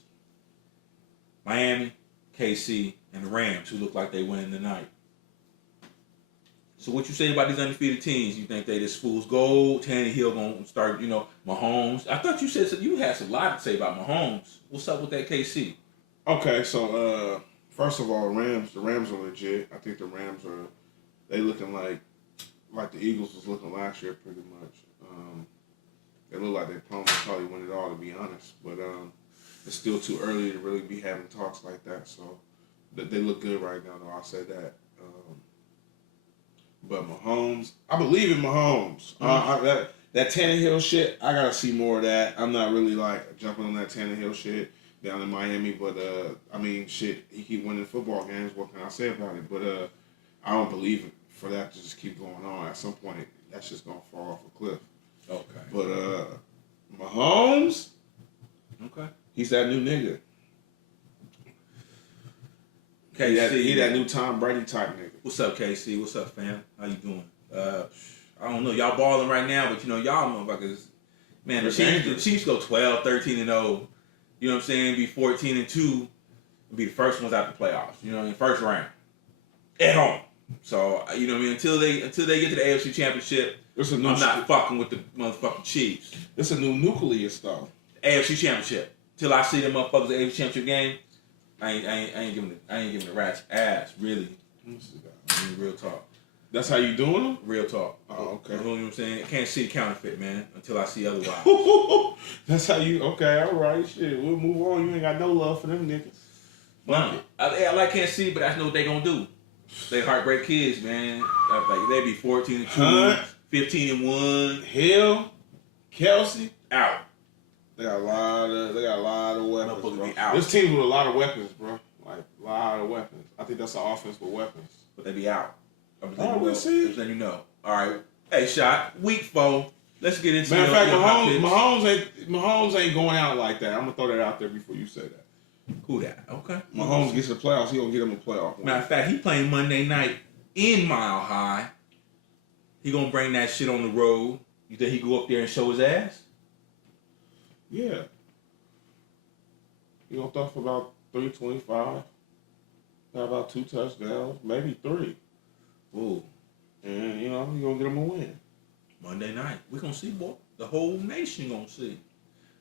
Miami, KC, and the Rams, who look like they winning tonight. So what you say about these undefeated teams? You think they this fool's gold? Tannehill going to start, you know, Mahomes? I thought you said you had a lot to say about Mahomes. What's up with that KC? Okay, so first of all, the Rams are legit. I think the Rams they looking like the Eagles was looking last year pretty much. They look like they probably win it all, to be honest. But it's still too early to really be having talks like that. So they look good right now, though. I'll say that. But Mahomes, I believe in Mahomes. That Tannehill shit, I gotta see more of that. I'm not really like jumping on that Tannehill shit. down in Miami. But I mean, shit, he keep winning football games. What can I say about it? But I don't believe it for that to just keep going on. At some point, that's just gonna fall off a cliff. Okay. But Mahomes, okay, he's that new nigga. KC, he that new Tom Brady type nigga. What's up, KC? What's up, fam? How you doing? I don't know. Y'all balling right now, but y'all motherfuckers, man, the Chiefs go 12, 13 and 0. You know what I'm saying? Be 14 and 2, be the first ones out the playoffs. You know what I mean? First round at home. So you know what I mean? Until they get to the AFC Championship, I'm not fucking with the motherfucking Chiefs. It's a new nucleus though. AFC Championship. Till I see them motherfuckers at the AFC Championship game, I ain't giving the Rats ass, really. I mean, real talk. That's how you doing them? Real talk. Oh, okay. You know what I'm saying? I can't see the counterfeit, man, until I see otherwise. That's how you, okay, all right, shit. We'll move on. You ain't got no love for them niggas. No. I like can't see, but that's what they gonna do. They heartbreak kids, man. Like, they be 14 and 2, 15 and 1. Hill, Kelsey, out. They got a lot of weapons, bro. Out. This team with a lot of weapons, bro. Like, a lot of weapons. I think that's an offense with weapons. But they be out. We'll see. Then you know. All right. Hey, Shot. Week 4. Let's get into it. Matter of fact, Mahomes ain't going out like that. I'm going to throw that out there before you say that. Who that? Okay. Mahomes gets to the playoffs. He going to get him a playoff win. Matter of fact, he playing Monday night in Mile High. He going to bring that shit on the road. You think he go up there and show his ass? Yeah. He going to throw for about 325. Got about 2 touchdowns. Maybe 3. Ooh. And, you know, he's going to get him a win. Monday night. We're going to see, boy. The whole nation going to see.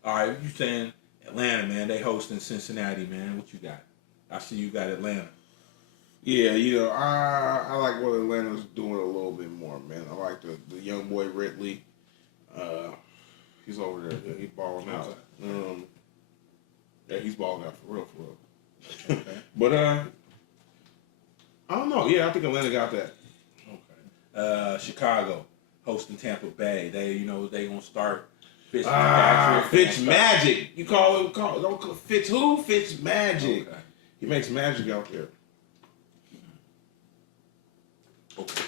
All right, you saying Atlanta, man. They hosting Cincinnati, man. What you got? I see you got Atlanta. Yeah, you know, I like what Atlanta's doing a little bit more, man. I like the young boy Ridley. He's over there. Yeah, he's balling out. Yeah, he's balling out for real. Okay. But I don't know. Yeah, I think Atlanta got that. Okay. Chicago hosting Tampa Bay. They gonna start Fitz Magic. You call Fitz who? Fitz Magic. Okay. He makes magic out there. Okay.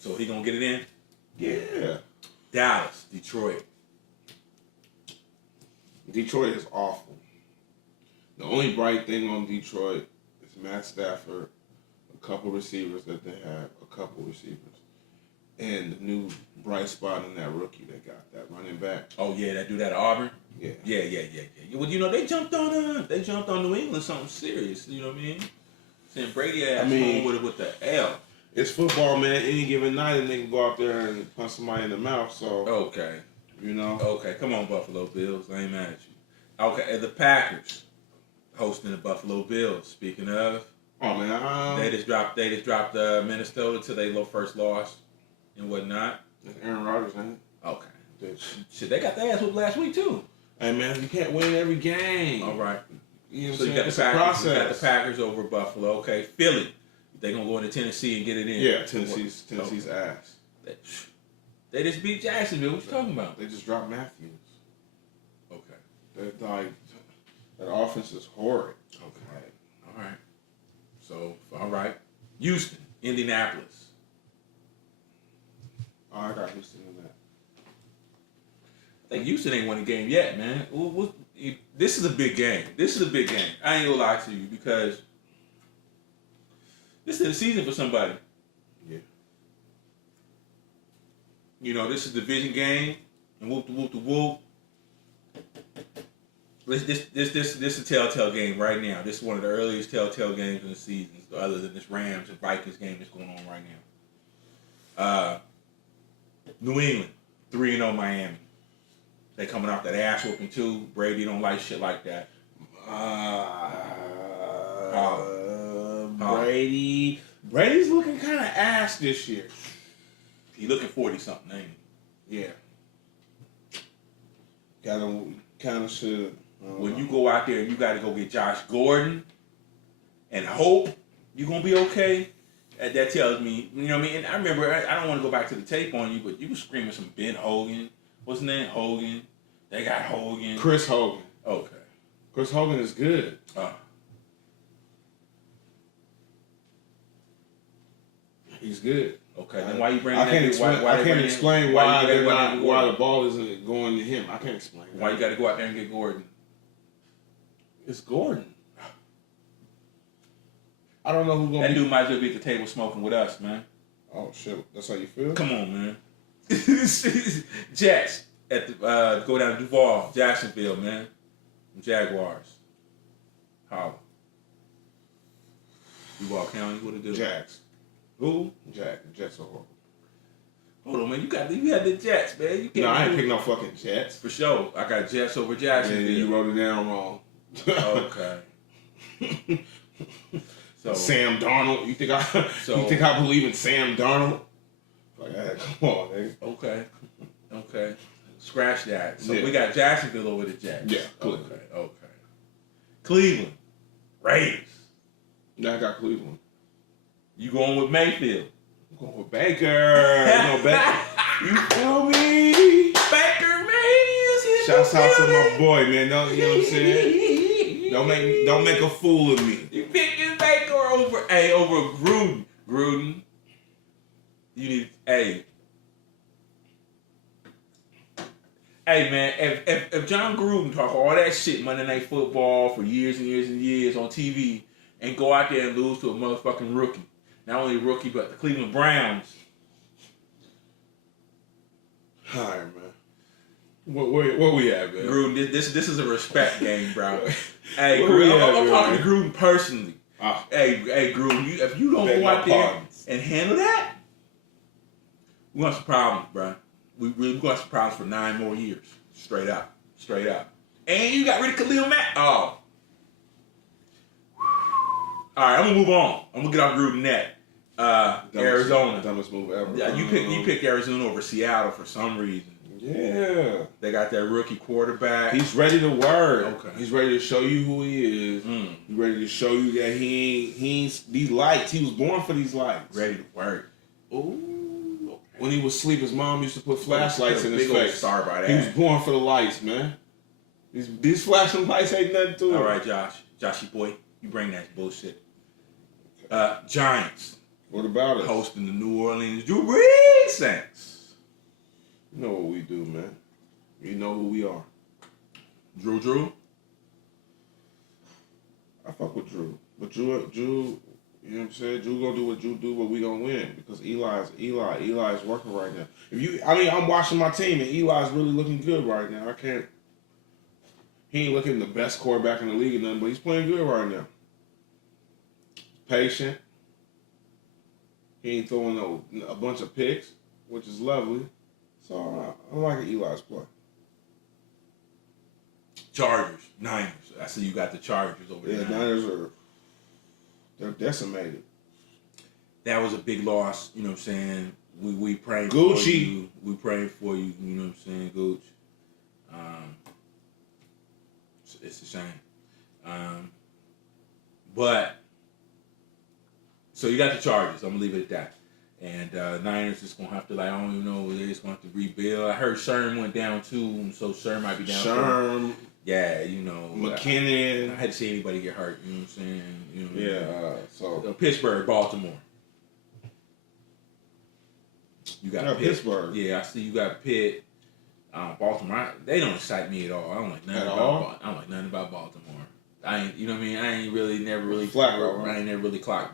So he gonna get it in? Yeah. Dallas, Detroit. Detroit is awful. The only bright thing on Detroit is Matt Stafford, a couple receivers that they have, and the new bright spot in that rookie they got, that running back. Oh yeah, that dude at Auburn. Yeah. Well, they jumped on New England something serious. You know what I mean? Send Brady ass home with the L. It's football, man. Any given night, and they can go out there and punch somebody in the mouth. So okay, you know. Okay, come on, Buffalo Bills. I ain't mad at you. Okay, and the Packers hosting the Buffalo Bills. Speaking of, oh man, they just dropped Minnesota to their first loss and whatnot. It's Aaron Rodgers, ain't it? Okay. Shit, they got their ass whooped last week too. Hey man, you can't win every game. All right. You know so you got the Packers. You got the Packers over Buffalo. Okay, Philly. They gonna go into Tennessee and get it in. Yeah, Tennessee's ass. They just beat Jacksonville. What you talking about? They just dropped Matthews. Okay. They're like, that offense is horrid. Okay. All right. So, all right. Houston, Indianapolis. Oh, I got Houston in that. I think Houston ain't won a game yet, man. This is a big game. I ain't gonna lie to you because this is the season for somebody. Yeah. You know, this is a division game, and whoop the whoop. This is a telltale game right now. This is one of the earliest telltale games in the season, other than this Rams and Vikings game that's going on right now. New England, 3-0 Miami. They coming off that ass whooping too. Brady don't like shit like that. Brady's looking kind of ass this year. He looking 40-something, ain't he? Yeah. Kind of should. When you go out there and you got to go get Josh Gordon and hope you're going to be okay, that tells me, you know what I mean? And I remember, I don't want to go back to the tape on you, but you were screaming some Ben Hogan. What's his name? Hogan. They got Hogan. Chris Hogan. Okay. Chris Hogan is good. He's good. Okay, then why you bring? I can't explain why the ball isn't going to him. I can't explain. Why you got to go out there and get Gordon? It's Gordon. I don't know who's gonna. That dude might as well be at the table smoking with us, man. Oh shit, that's how you feel? Come on, man. Jets at the go down to Duval, Jacksonville, man. Jaguars. Holla. Duval County, what it do? Jags. Who? Jets are horrible. Hold on, man. You had the Jets, man. You can't I ain't pick no fucking Jets. For sure. I got Jets over Jacksonville. Yeah, you wrote it down wrong. Okay. So Sam Darnold. You think I believe in Sam Darnold? Like, come on, nigga. Okay. Scratch that. So yeah. we got Jacksonville over the Jets. Yeah, Cleveland. Okay. Cleveland. Raiders. Yeah, I got Cleveland. You going with Mayfield? I'm going with Baker. You feel me? Baker Mayfield. Shouts out to my boy, man. You know what I'm saying? Don't make a fool of me. You picking Baker over Gruden. Gruden. You need Hey man, if John Gruden talk all that shit Monday Night Football for years and years and years on TV and go out there and lose to a motherfucking rookie, not only a rookie but the Cleveland Browns. All right, man. Where we at, man? Gruden, this is a respect game, bro. Hey, Gruden, I'm talking to Gruden personally. Hey, Gruden, if you don't go out there and handle that, we got some problems, bro. We really got some problems for 9 more years. Straight up. And you got rid of Khalil Mack. Oh. All right, I'm going to move on. I'm going to get off Gruden net. Arizona. Dumbest move ever. Yeah, you picked Arizona over Seattle for some reason. Yeah. They got that rookie quarterback. He's ready to work. Okay. He's ready to show you who he is. He's ready to show you that he ain't these lights. He was born for these lights. Ready to work. Ooh. When he was asleep, his mom used to put flashlights in his face. Sorry about that. He was born for the lights, man. These flashing lights ain't nothing to it. All right, Joshy boy, you bring that bullshit. Giants. What about it? Hosting the New Orleans Drew Brees Saints. You know what we do, man. You know who we are. Drew. I fuck with Drew. But Drew, you know what I'm saying? Drew gonna do what Drew do, but we gonna win. Because Eli's working right now. I'm watching my team and Eli's really looking good right now. He ain't looking the best quarterback in the league or nothing, but he's playing good right now. Patient. He ain't throwing a bunch of picks, which is lovely. So I like Eli's play. Chargers, Niners. I see you got the Chargers over there. Yeah, Niners they're decimated. That was a big loss, you know what I'm saying? We praying for you. We praying for you, you know what I'm saying, Gooch. It's a shame. But so you got the Chargers. I'm gonna leave it at that. And Niners is gonna have to I don't even know, they're just gonna have to rebuild. I heard Sherm went down too, so Sherm might be down. Sherm. Yeah, you know. McKinnon. I had to see anybody get hurt, you know what I'm saying? You know, so Pittsburgh, Baltimore. You got Pitt. Pittsburgh. Yeah, I see you got Pitt. Baltimore. They don't excite me at all. I don't like nothing about Baltimore. I ain't, you know what I mean? I ain't never really clocked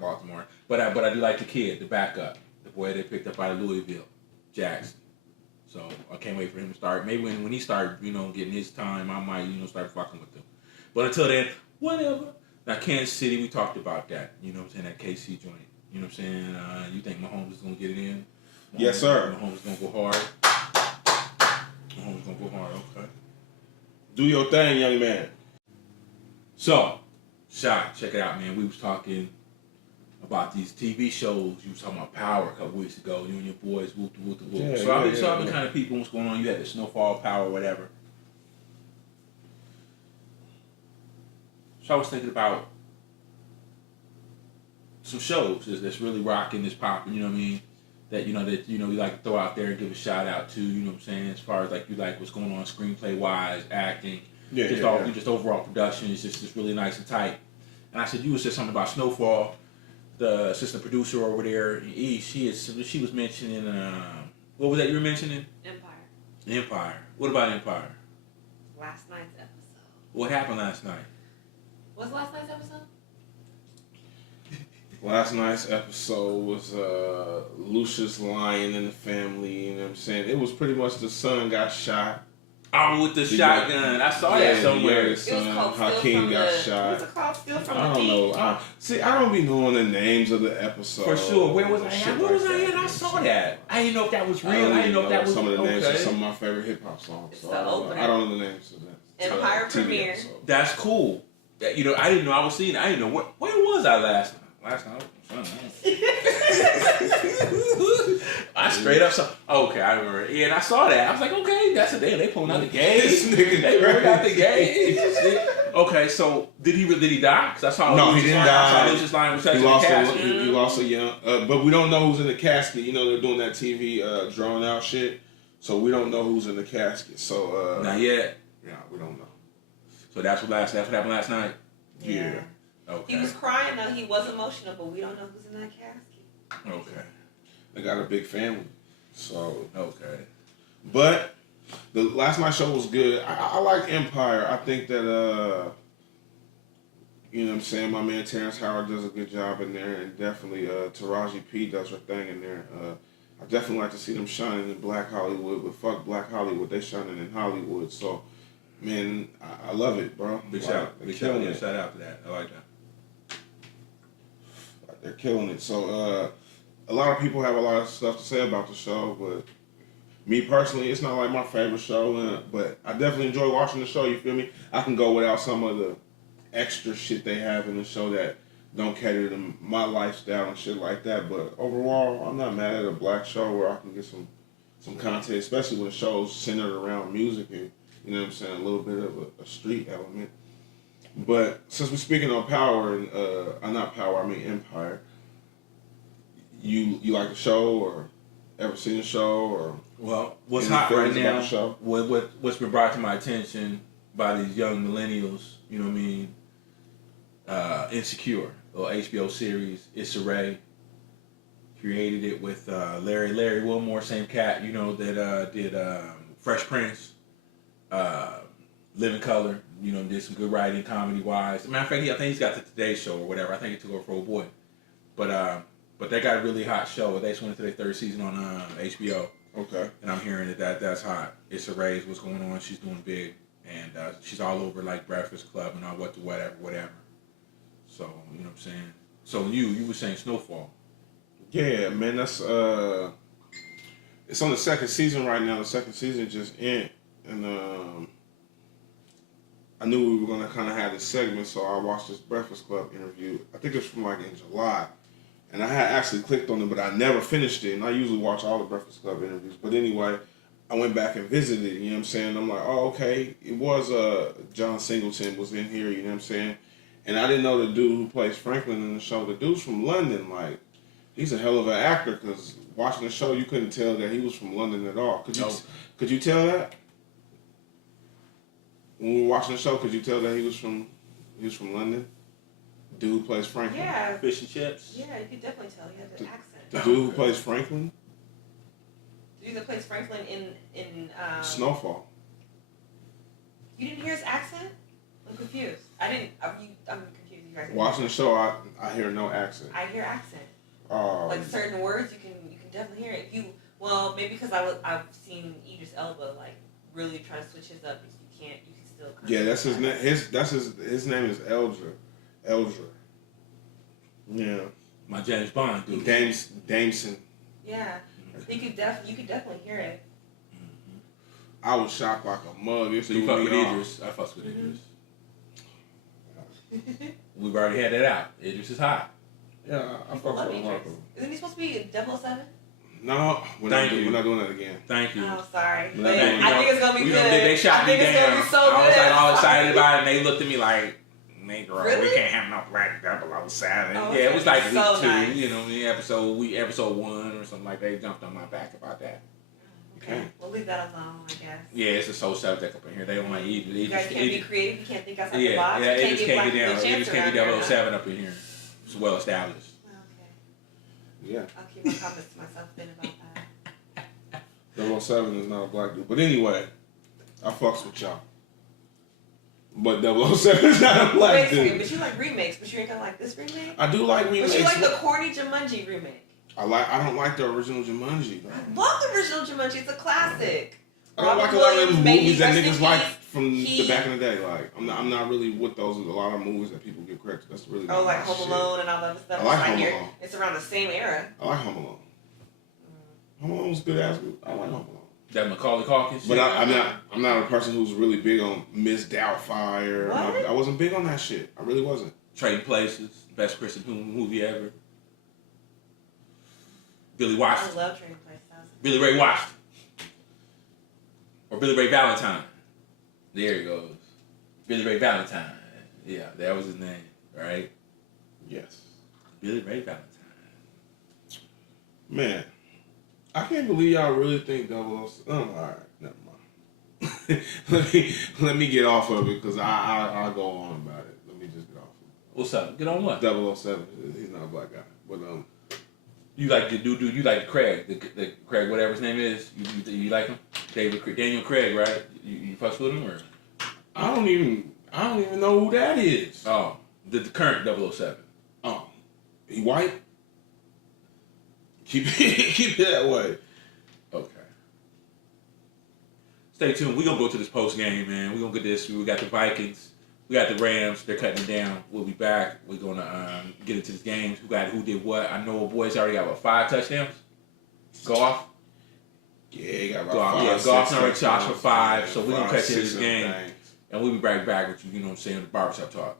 Baltimore. But I do like the kid, the backup, the boy they picked up out of Louisville, Jackson. So I can't wait for him to start. Maybe when he started, getting his time, I might, start fucking with him. But until then, whatever. Now Kansas City, we talked about that. You know what I'm saying? That KC joint. You know what I'm saying? You think Mahomes is gonna get it in? Yes, sir. Mahomes gonna go hard. Okay. Do your thing, young man. So, Shot, check it out, man. We was talking about these TV shows. You was talking about Power a couple weeks ago. You and your boys, whoop. Yeah, so I've been kind of peeping what's going on. You had the Snowfall Power, whatever. So I was thinking about some shows that's really rocking, that's popping. You know what I mean? That we like to throw out there and give a shout out to. You know what I'm saying? As far as you like what's going on screenplay wise, acting. Yeah, just overall production is just really nice and tight. And I said, you said something about Snowfall, the assistant producer over there in East. She was mentioning what was that you were mentioning? Empire. What about Empire? Last night's episode. What happened last night? What's last night's episode? Last night's episode was Lucius Lyon and the family. You know what I'm saying? It was pretty much the son got shot. Oh, with the shotgun. I saw that somewhere. The son, Hakeem got shot. What was it called? Steal from I don't know. I don't be knowing the names of the episodes. For sure. Where was I at? Where was I at? I saw that. I didn't know if that was real. I didn't know if that was some of the names of some of my favorite hip hop songs. It's So the opening. I don't know the names of that. Empire premiere. That's cool. That, I didn't know I was seeing it. I didn't know where was I last night. I straight up saw. Okay, I remember. Yeah, and I saw that. I was like, okay, that's a day. They pulling out the gauge. They pulling out the gauge. Okay, so did he die? Because I saw. No, he didn't die. I saw Lucius Lyon was touching the casket. He lost a young, but we don't know who's in the casket. They're doing that TV drawn out shit, so we don't know who's in the casket. So not yet. Yeah, we don't know. So that's what happened last night. Yeah. Okay. He was crying though. He was emotional, but we don't know who's in that casket. Okay. They got a big family, so okay. But the last night show was good. I like Empire. I think that you know what I'm saying, my man Terrence Howard does a good job in there, and definitely Taraji P does her thing in there. I definitely like to see them shining in Black Hollywood, but fuck Black Hollywood, they shining in Hollywood. So, man, I love it, bro. Big shout out to that. I like that. They're killing it. So, a lot of people have a lot of stuff to say about the show, but me personally, it's not like my favorite show, but I definitely enjoy watching the show, you feel me? I can go without some of the extra shit they have in the show that don't cater to my lifestyle and shit like that, but overall, I'm not mad at a black show where I can get some content, especially when the show's centered around music and, you know what I'm saying, a little bit of a street element. But since we're speaking on Power, and not Power, I mean Empire, you like the show or ever seen the show or? Well, what's hot right now? What's been brought to my attention by these young millennials? You know what I mean? Insecure, or HBO series. Issa Rae created it with Larry Wilmore, same cat. That did Fresh Prince, Living Color. Did some good writing, comedy-wise. As a matter of fact, I think he's got the Today Show or whatever. I think he took over for Old Boy. But they got a really hot show. They just went into their third season on HBO. Okay. And I'm hearing that's hot. Issa Rae is what's going on. She's doing big. And she's all over like Breakfast Club and all whatever. So, you know what I'm saying? So you were saying Snowfall. Yeah, man, that's it's on the second season right now. The second season just ended. And I knew we were gonna kinda have this segment, so I watched this Breakfast Club interview. I think it's from like in July. And I had actually clicked on it, but I never finished it. And I usually watch all the Breakfast Club interviews. But anyway, I went back and visited, you know what I'm saying? I'm like, oh, okay. It was John Singleton was in here, you know what I'm saying? And I didn't know the dude who plays Franklin in the show. The dude's from London. Like, he's a hell of an actor because watching the show, you couldn't tell that he was from London at all. Could you tell that? When we were watching the show, could you tell that he was from London? The dude who plays Franklin. Yeah. Fish and chips. Yeah, you could definitely tell. He has an accent. The dude who plays Franklin? The dude that plays Franklin in Snowfall. You didn't hear his accent? I'm confused. I'm confused. You guys Watching the show, I hear no accent. I hear accent. Like certain words, you can definitely hear it. Maybe because I've seen Idris Elba like really trying to switch his up. You can still. Yeah, that's his name. His name is Eldra. Yeah. My James Bond dude. Dameson. Yeah, you could definitely hear it. I was shocked like a mug. So you fuck with Idris? I fuck with Idris. We've already had that out. Idris is hot. Yeah, I fuck with him. Isn't he supposed to be 007? No, we're not doing that again. Thank you. Oh, sorry. But I think it's gonna be good. They shot me down. It's gonna be so good. I was like all excited about it, and they looked at me like, "Negro, really? we can't have no black 007." Oh, yeah, it was like so week 2, nice. you know, episode 1 or something like that. They jumped on my back about that. Okay. We'll leave that alone, I guess. Yeah, it's a soul subject up in here. They don't like eat. You guys can't be creative. You can't think outside the Yeah, box. yeah, You it just can't get down. It just can't be around 007 up in here. It's well established. Okay. Yeah. I'll keep my comments to myself then about that. 007 is not a black dude. But anyway, I fucks with y'all. But 007 is not a black dude. But you like remakes, but you ain't gonna like this remake? I do like remakes. But you like the corny Jumanji remake. I don't like the original Jumanji. I love the original Jumanji. It's a classic. I don't like a lot of them movies that niggas like from the back in the day. Like I'm not really with those. A lot of movies that people get corrected. That's really like Home Alone and all that stuff. I like Home Alone. It's around the same era. I like Home Alone. Home Alone was good ass. I like Home Alone. That Macaulay Culkin. But I'm not a person who's really big on Miss Doubtfire. What? I wasn't big on that shit. I really wasn't. Trading Places, best Christian movie ever. Billy Washington. I love Trading Places. Billy Ray Washington. Or Billy Ray Valentine. There he goes. Billy Ray Valentine. Yeah, that was his name, right? Yes. Billy Ray Valentine. Man, I can't believe y'all really think 007. Oh, all right, never mind. let me get off of it because I'll go on about it. Let me just get off of it. What's up? Get on what? 007. He's not a black guy, but You like the dude? You like Craig? The Craig, whatever his name is. You like him? Daniel Craig, right? You fuss with him or? I don't even know who that is. Oh, the current 007. Oh, he white? Keep it that way. Okay. Stay tuned. We're gonna go to this post game, man. We're gonna get this. We got the Vikings. We got the Rams. They're cutting it down. We'll be back. We're gonna get into this games. Who did what? I know a boys already got 5 touchdowns. Goff. Yeah, he got about Goff. 5. Yeah, Goff's already shot for 5. So we're gonna cut into this 6 game, and we'll be back with you. You know what I'm saying? The Barbershop Talk,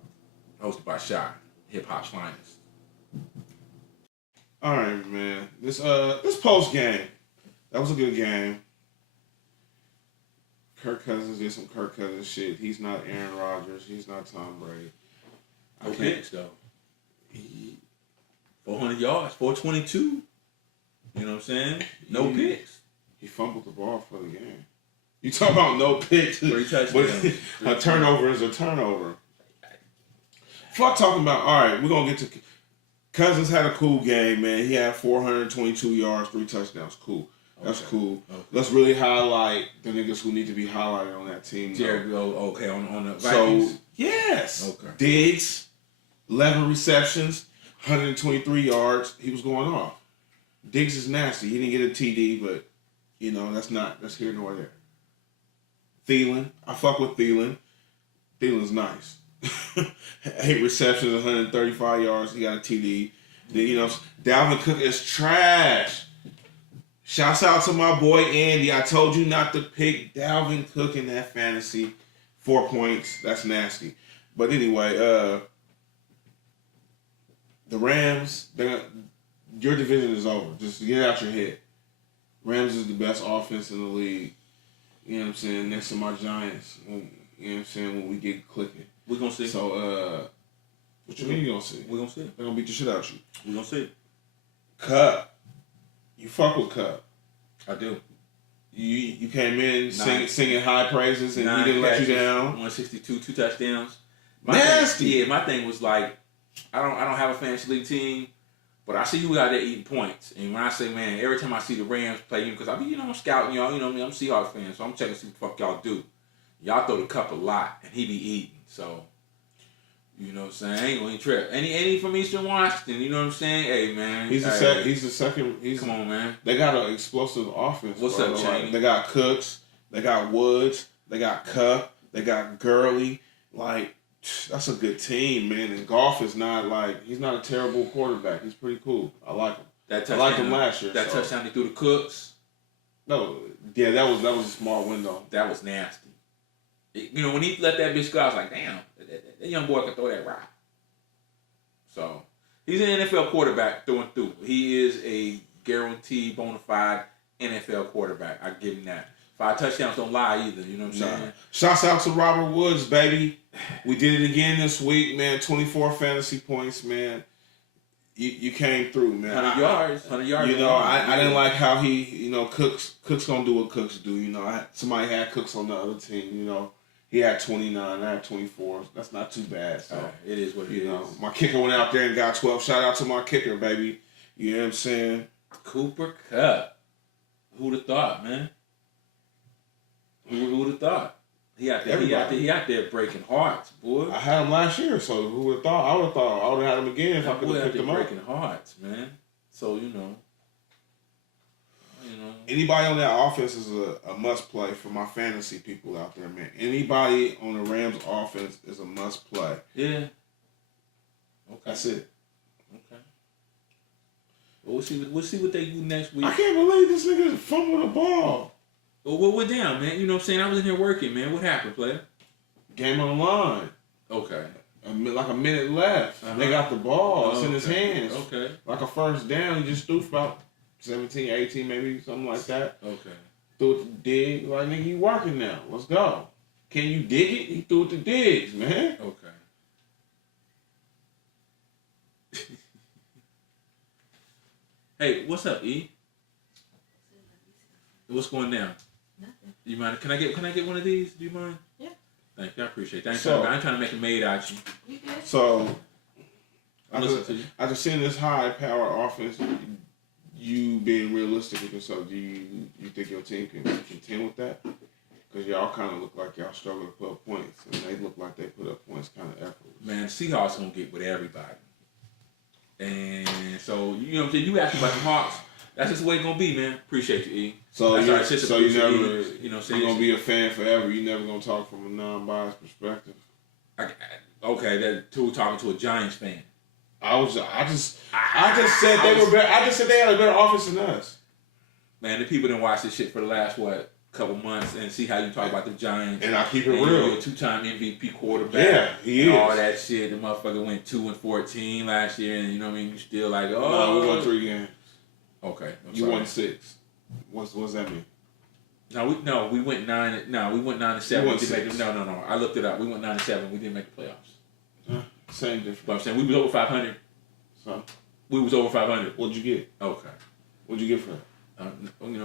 hosted by Chi, hip hop's finest. All right, man. This post game, that was a good game. Kirk Cousins did some Kirk Cousins shit. He's not Aaron Rodgers. He's not Tom Brady. No picks though. 400 yards, 422. You know what I'm saying? No picks. He fumbled the ball for the game. You talk about no picks, 3 touchdowns. A turnover is a turnover. Fuck talking about. All right, we're gonna get to. Cousins had a cool game, man. He had 422 yards, 3 touchdowns. Cool. That's cool. Okay. Let's really highlight the niggas who need to be highlighted on that team. Okay, on the Vikings? So, yes. Okay. Diggs, 11 receptions, 123 yards. He was going off. Diggs is nasty. He didn't get a TD, but, that's here nor there. Thielen, I fuck with Thielen. Thielen's nice. 8 receptions, 135 yards. He got a TD. Then, Dalvin Cook is trash. Shouts out to my boy Andy. I told you not to pick Dalvin Cook in that fantasy. 4 points. That's nasty. But anyway, the Rams, your division is over. Just get it out your head. Rams is the best offense in the league. You know what I'm saying? Next to my Giants. You know what I'm saying? When we get clicking. We're going to see. So, what you mean you going to see? We're going to see. They're going to beat the shit out of you. We're going to see. Cup. You fuck with Cup. I do. You came in singing high praises and he didn't let you down. 162, 2 touchdowns. Nasty. My thing was like, I don't have a fantasy league team, but I see you out there eating points. And when I say, man, every time I see the Rams play you, because I be, I'm scouting y'all, you know what I mean? I'm a Seahawks fan, so I'm checking to see what the fuck y'all do. Y'all throw the Cup a lot, and he be eating. So, you know what I'm saying? I ain't gonna trip. Any from Eastern Washington, you know what I'm saying? Hey, man. He's the second. Come on, man. They got an explosive offense. What's up, Cheney? They got Cooks. They got Woods. They got Cup. They got Gurley. Like, that's a good team, man. And Goff is not he's not a terrible quarterback. He's pretty cool. I like him. I liked him last year. That touchdown he threw to Cooks. No, yeah, that was a small window. That was nasty. When he let that bitch go, I was like, damn, that young boy can throw that rock. So, he's an NFL quarterback through and through. He is a guaranteed, bona fide NFL quarterback. I give him that. 5 touchdowns don't lie either, you know what I'm saying? Shouts out to Robert Woods, baby. We did it again this week, man. 24 fantasy points, man. you came through, man. 100 yards. You know, I didn't like how he, you know, Cooks gonna do what Cooks do. You know, somebody had Cooks on the other team. You know, he had 29, I had 24. That's not too bad. So it is what it is. You know, my kicker went out there and got 12. Shout out to my kicker, baby. You know what I'm saying? Cooper Kupp. Who'd have thought, man? Who'd have thought? He out there breaking hearts, boy. I had him last year, so who would have thought? I would have thought I would have had him again if I could have picked him up. Breaking hearts, man. So you know. Anybody on that offense is a must play for my fantasy people out there, man. Anybody on the Rams offense is a must play. Yeah. Okay. That's it. Okay. Well, we'll see what they do next week. I can't believe this nigga fumbled the ball. Well, we're down, man. You know what I'm saying? I was in here working, man. What happened, player? Game on the line. Okay. Like a minute left. They got the ball. It's in his hands. Okay. Like a first down. He just threw for about 17, 18, maybe something like that. Okay. Threw it to dig. Like, nigga, you working now. Let's go. Can you dig it? He threw it to Diggs, man. Okay. Hey, what's up, E? What's going down? Nothing. Do you mind? Can I get one of these? Do you mind? Yeah. Thank you. I appreciate that. I ain't trying to make a maid out you. You good? So, To you. I just seen this high-power offense. You being realistic with yourself, do you think your team can contend with that? Because y'all kind of look like y'all struggle to put up points, and they look like they put up points kind of effortless. Man, Seahawks gonna get with everybody, and so you know what I'm saying. You asked about the Hawks. That's just the way it's gonna be, man. Appreciate you, E. So you never, you know, you're gonna be a fan forever. You never gonna talk from a non-biased perspective. Okay, that two talking to a Giants fan. I just said they were better. I just said they had a better offense than us. Man, the people didn't watch this shit for the last couple months and see how you talk about the Giants. And I keep it real. You're a 2-time MVP quarterback. Yeah, he is. All that shit. The motherfucker went 2-14 last year, and you know what I mean. You still like, oh. No, we won 3 games. Okay, you won 6. What's that mean? We went 9. No, we went 9-7. We didn't make no. I looked it up. We went 9-7. We didn't make the playoffs. Same difference. But I'm saying we was over 500. So we was over 500. What'd you get? Okay. What'd you get for it?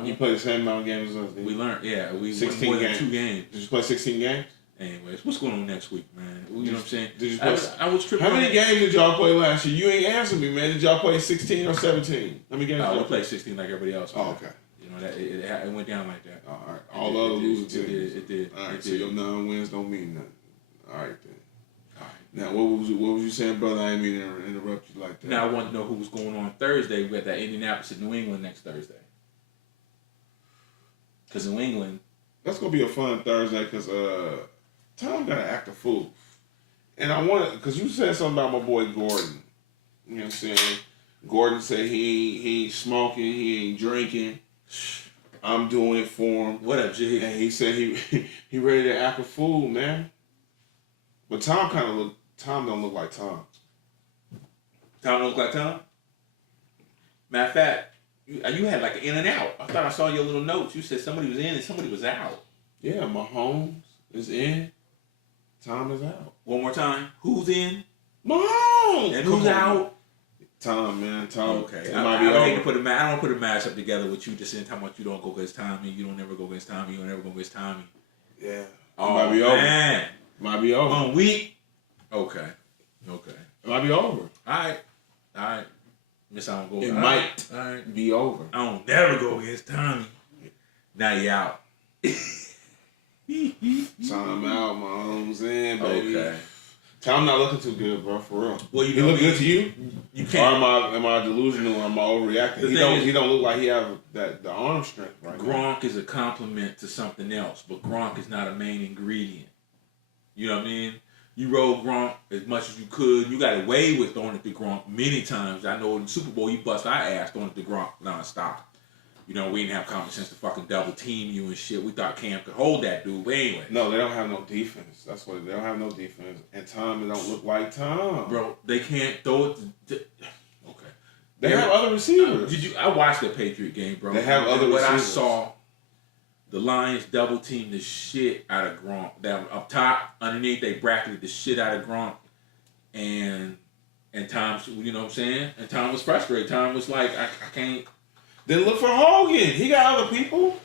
You played the same amount of games as us. We learned. Yeah, we 16 won more games. than 2 games. Did you play 16 games? Anyways, what's going on next week, man? You know what I'm saying? Did you play? I was tripping. How many games did y'all play last year? You ain't answered me, man. Did y'all play 16 or 17? How many games? We played 16 like everybody else. Man. Oh, okay. You know that it went down like that. All right. All the other losing teams. It did. All right. So your 9 wins don't mean nothing. All right then. All right. Now what was you saying, brother? I didn't mean to interrupt you like that. Now I want to know who was going on Thursday. We got that Indianapolis and New England next Thursday. Because New England. That's gonna be a fun Thursday because Tom got to act a fool, and I wanted because you said something about my boy Gordon. You know what I'm saying? Gordon said he ain't smoking, he ain't drinking. I'm doing it for him. What up, G? And he said he ready to act a fool, man. But Tom don't look like Tom. Tom don't look like Tom? Matter of fact, you had like an in and out. I thought I saw your little notes. You said somebody was in and somebody was out. Yeah, Mahomes is in. Tom is out. One more time. Who's in? Mahomes! And who's out? Tom, man. Tom. Okay. I hate to put I don't put a matchup together with you just saying how much you don't go against Tommy. You don't never go against Tommy. You don't ever go against Tommy. Yeah. Oh, might be man. Over. Might be over. 1 week. Okay. It might be over. All right. Miss, I don't go. It all might right. be over. I don't never go against Tommy. Now you out. Tom out, Mahomes in, baby. Okay. Tom not looking too good, bro. For real. Well, he look good to you? You can't. Or am I delusional? Or am I overreacting? He don't look like he have the arm strength right Gronk is a compliment to something else, but Gronk is not a main ingredient. You know what I mean? You rode Gronk as much as you could. You got away with throwing it to Gronk many times. I know in the Super Bowl you bust our ass throwing it to Gronk nonstop. You know, we didn't have common sense to fucking double team you and shit. We thought Cam could hold that dude, but anyway. No, they don't have no defense. That's what they don't have no defense. And Tom don't look like Tom. Bro, they can't throw it okay. They have other receivers. I watched the Patriot game, bro. They have other what receivers. I saw, the Lions double teamed the shit out of Gronk. Down up top, underneath, they bracketed the shit out of Gronk. And And Tom, you know what I'm saying? And Tom was frustrated. Tom was like, I can't. Then look for Hogan. He got other people.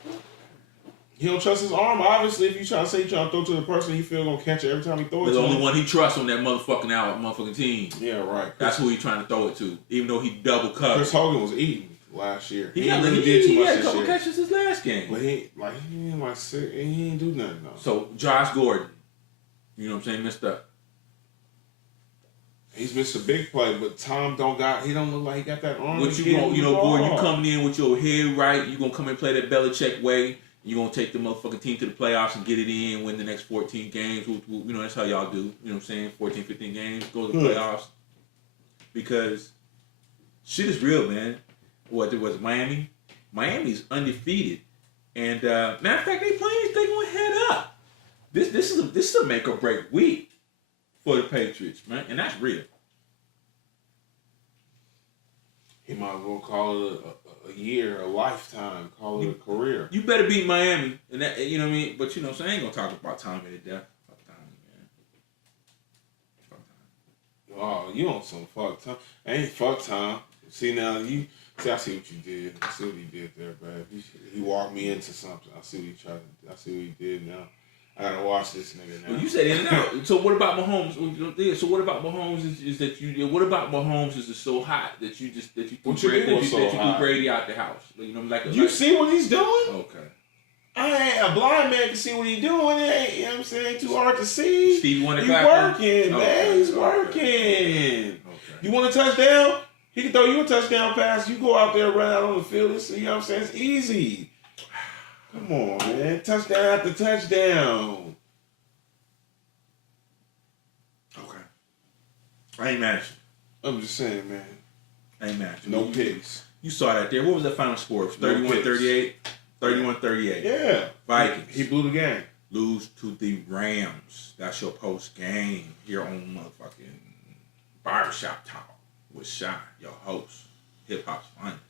He don't trust his arm. Obviously, if you try to say you trying to throw to the person he feel gonna catch it every time he throw it. The only one he trusts on that motherfucking team. Yeah, right. That's who he trying to throw it to, even though he double covered. Chris Hogan was eating last year. He did too much this had a couple year. catches his last game. But he ain't like sick. He ain't do nothing though. So Josh Gordon, you know what I'm saying, messed up. He's missed a big play, but Tom he don't look like he got that arm. What you going, Gordon, you coming in with your head right, you gonna come and play that Belichick way. You're going to take the motherfucking team to the playoffs and get it in, win the next 14 games. You know, that's how y'all do. You know what I'm saying? 14, 15 games, go to the playoffs. Because shit is real, man. What, it was Miami? Miami's undefeated. And, matter of fact, they going to head up. This is a make or break week for the Patriots, man. And that's real. He might as well call it a year, a lifetime, call it a career. You better beat Miami, and that, you know what I mean. But you know, so I ain't gonna talk about Tommy to death. Fuck Tommy, man. Fuck Tommy. Oh, you on some fuck Tom? Ain't fuck Tom. See now I see what you did. I see what he did there, babe. He walked me into something. I see what he tried to. I see what he did now. I gotta watch this nigga now. Well, you said in and out. So what about Mahomes? So what about Mahomes is that you? What about Mahomes is so hot that you threw Brady out the house? You know, see what he's doing? Okay. A blind man can see what he's doing. It ain't, you know what I'm saying, too hard to see. Stevie Wonder He's clap working, man. He's working. Okay. You want a touchdown? He can throw you a touchdown pass. You go out there, run out on the field, and see, you know what I'm saying? It's easy. Come on, man. Touchdown after touchdown. Okay. I ain't mad at you. I'm just saying, man. I ain't mad at you. No picks. You saw that there. What was the final score? 31-38? 31-38. Yeah. Vikings. He blew the game. Lose to the Rams. That's your post game here on motherfucking Barbershop Talk with Chi, your host. Hip Hop's finest.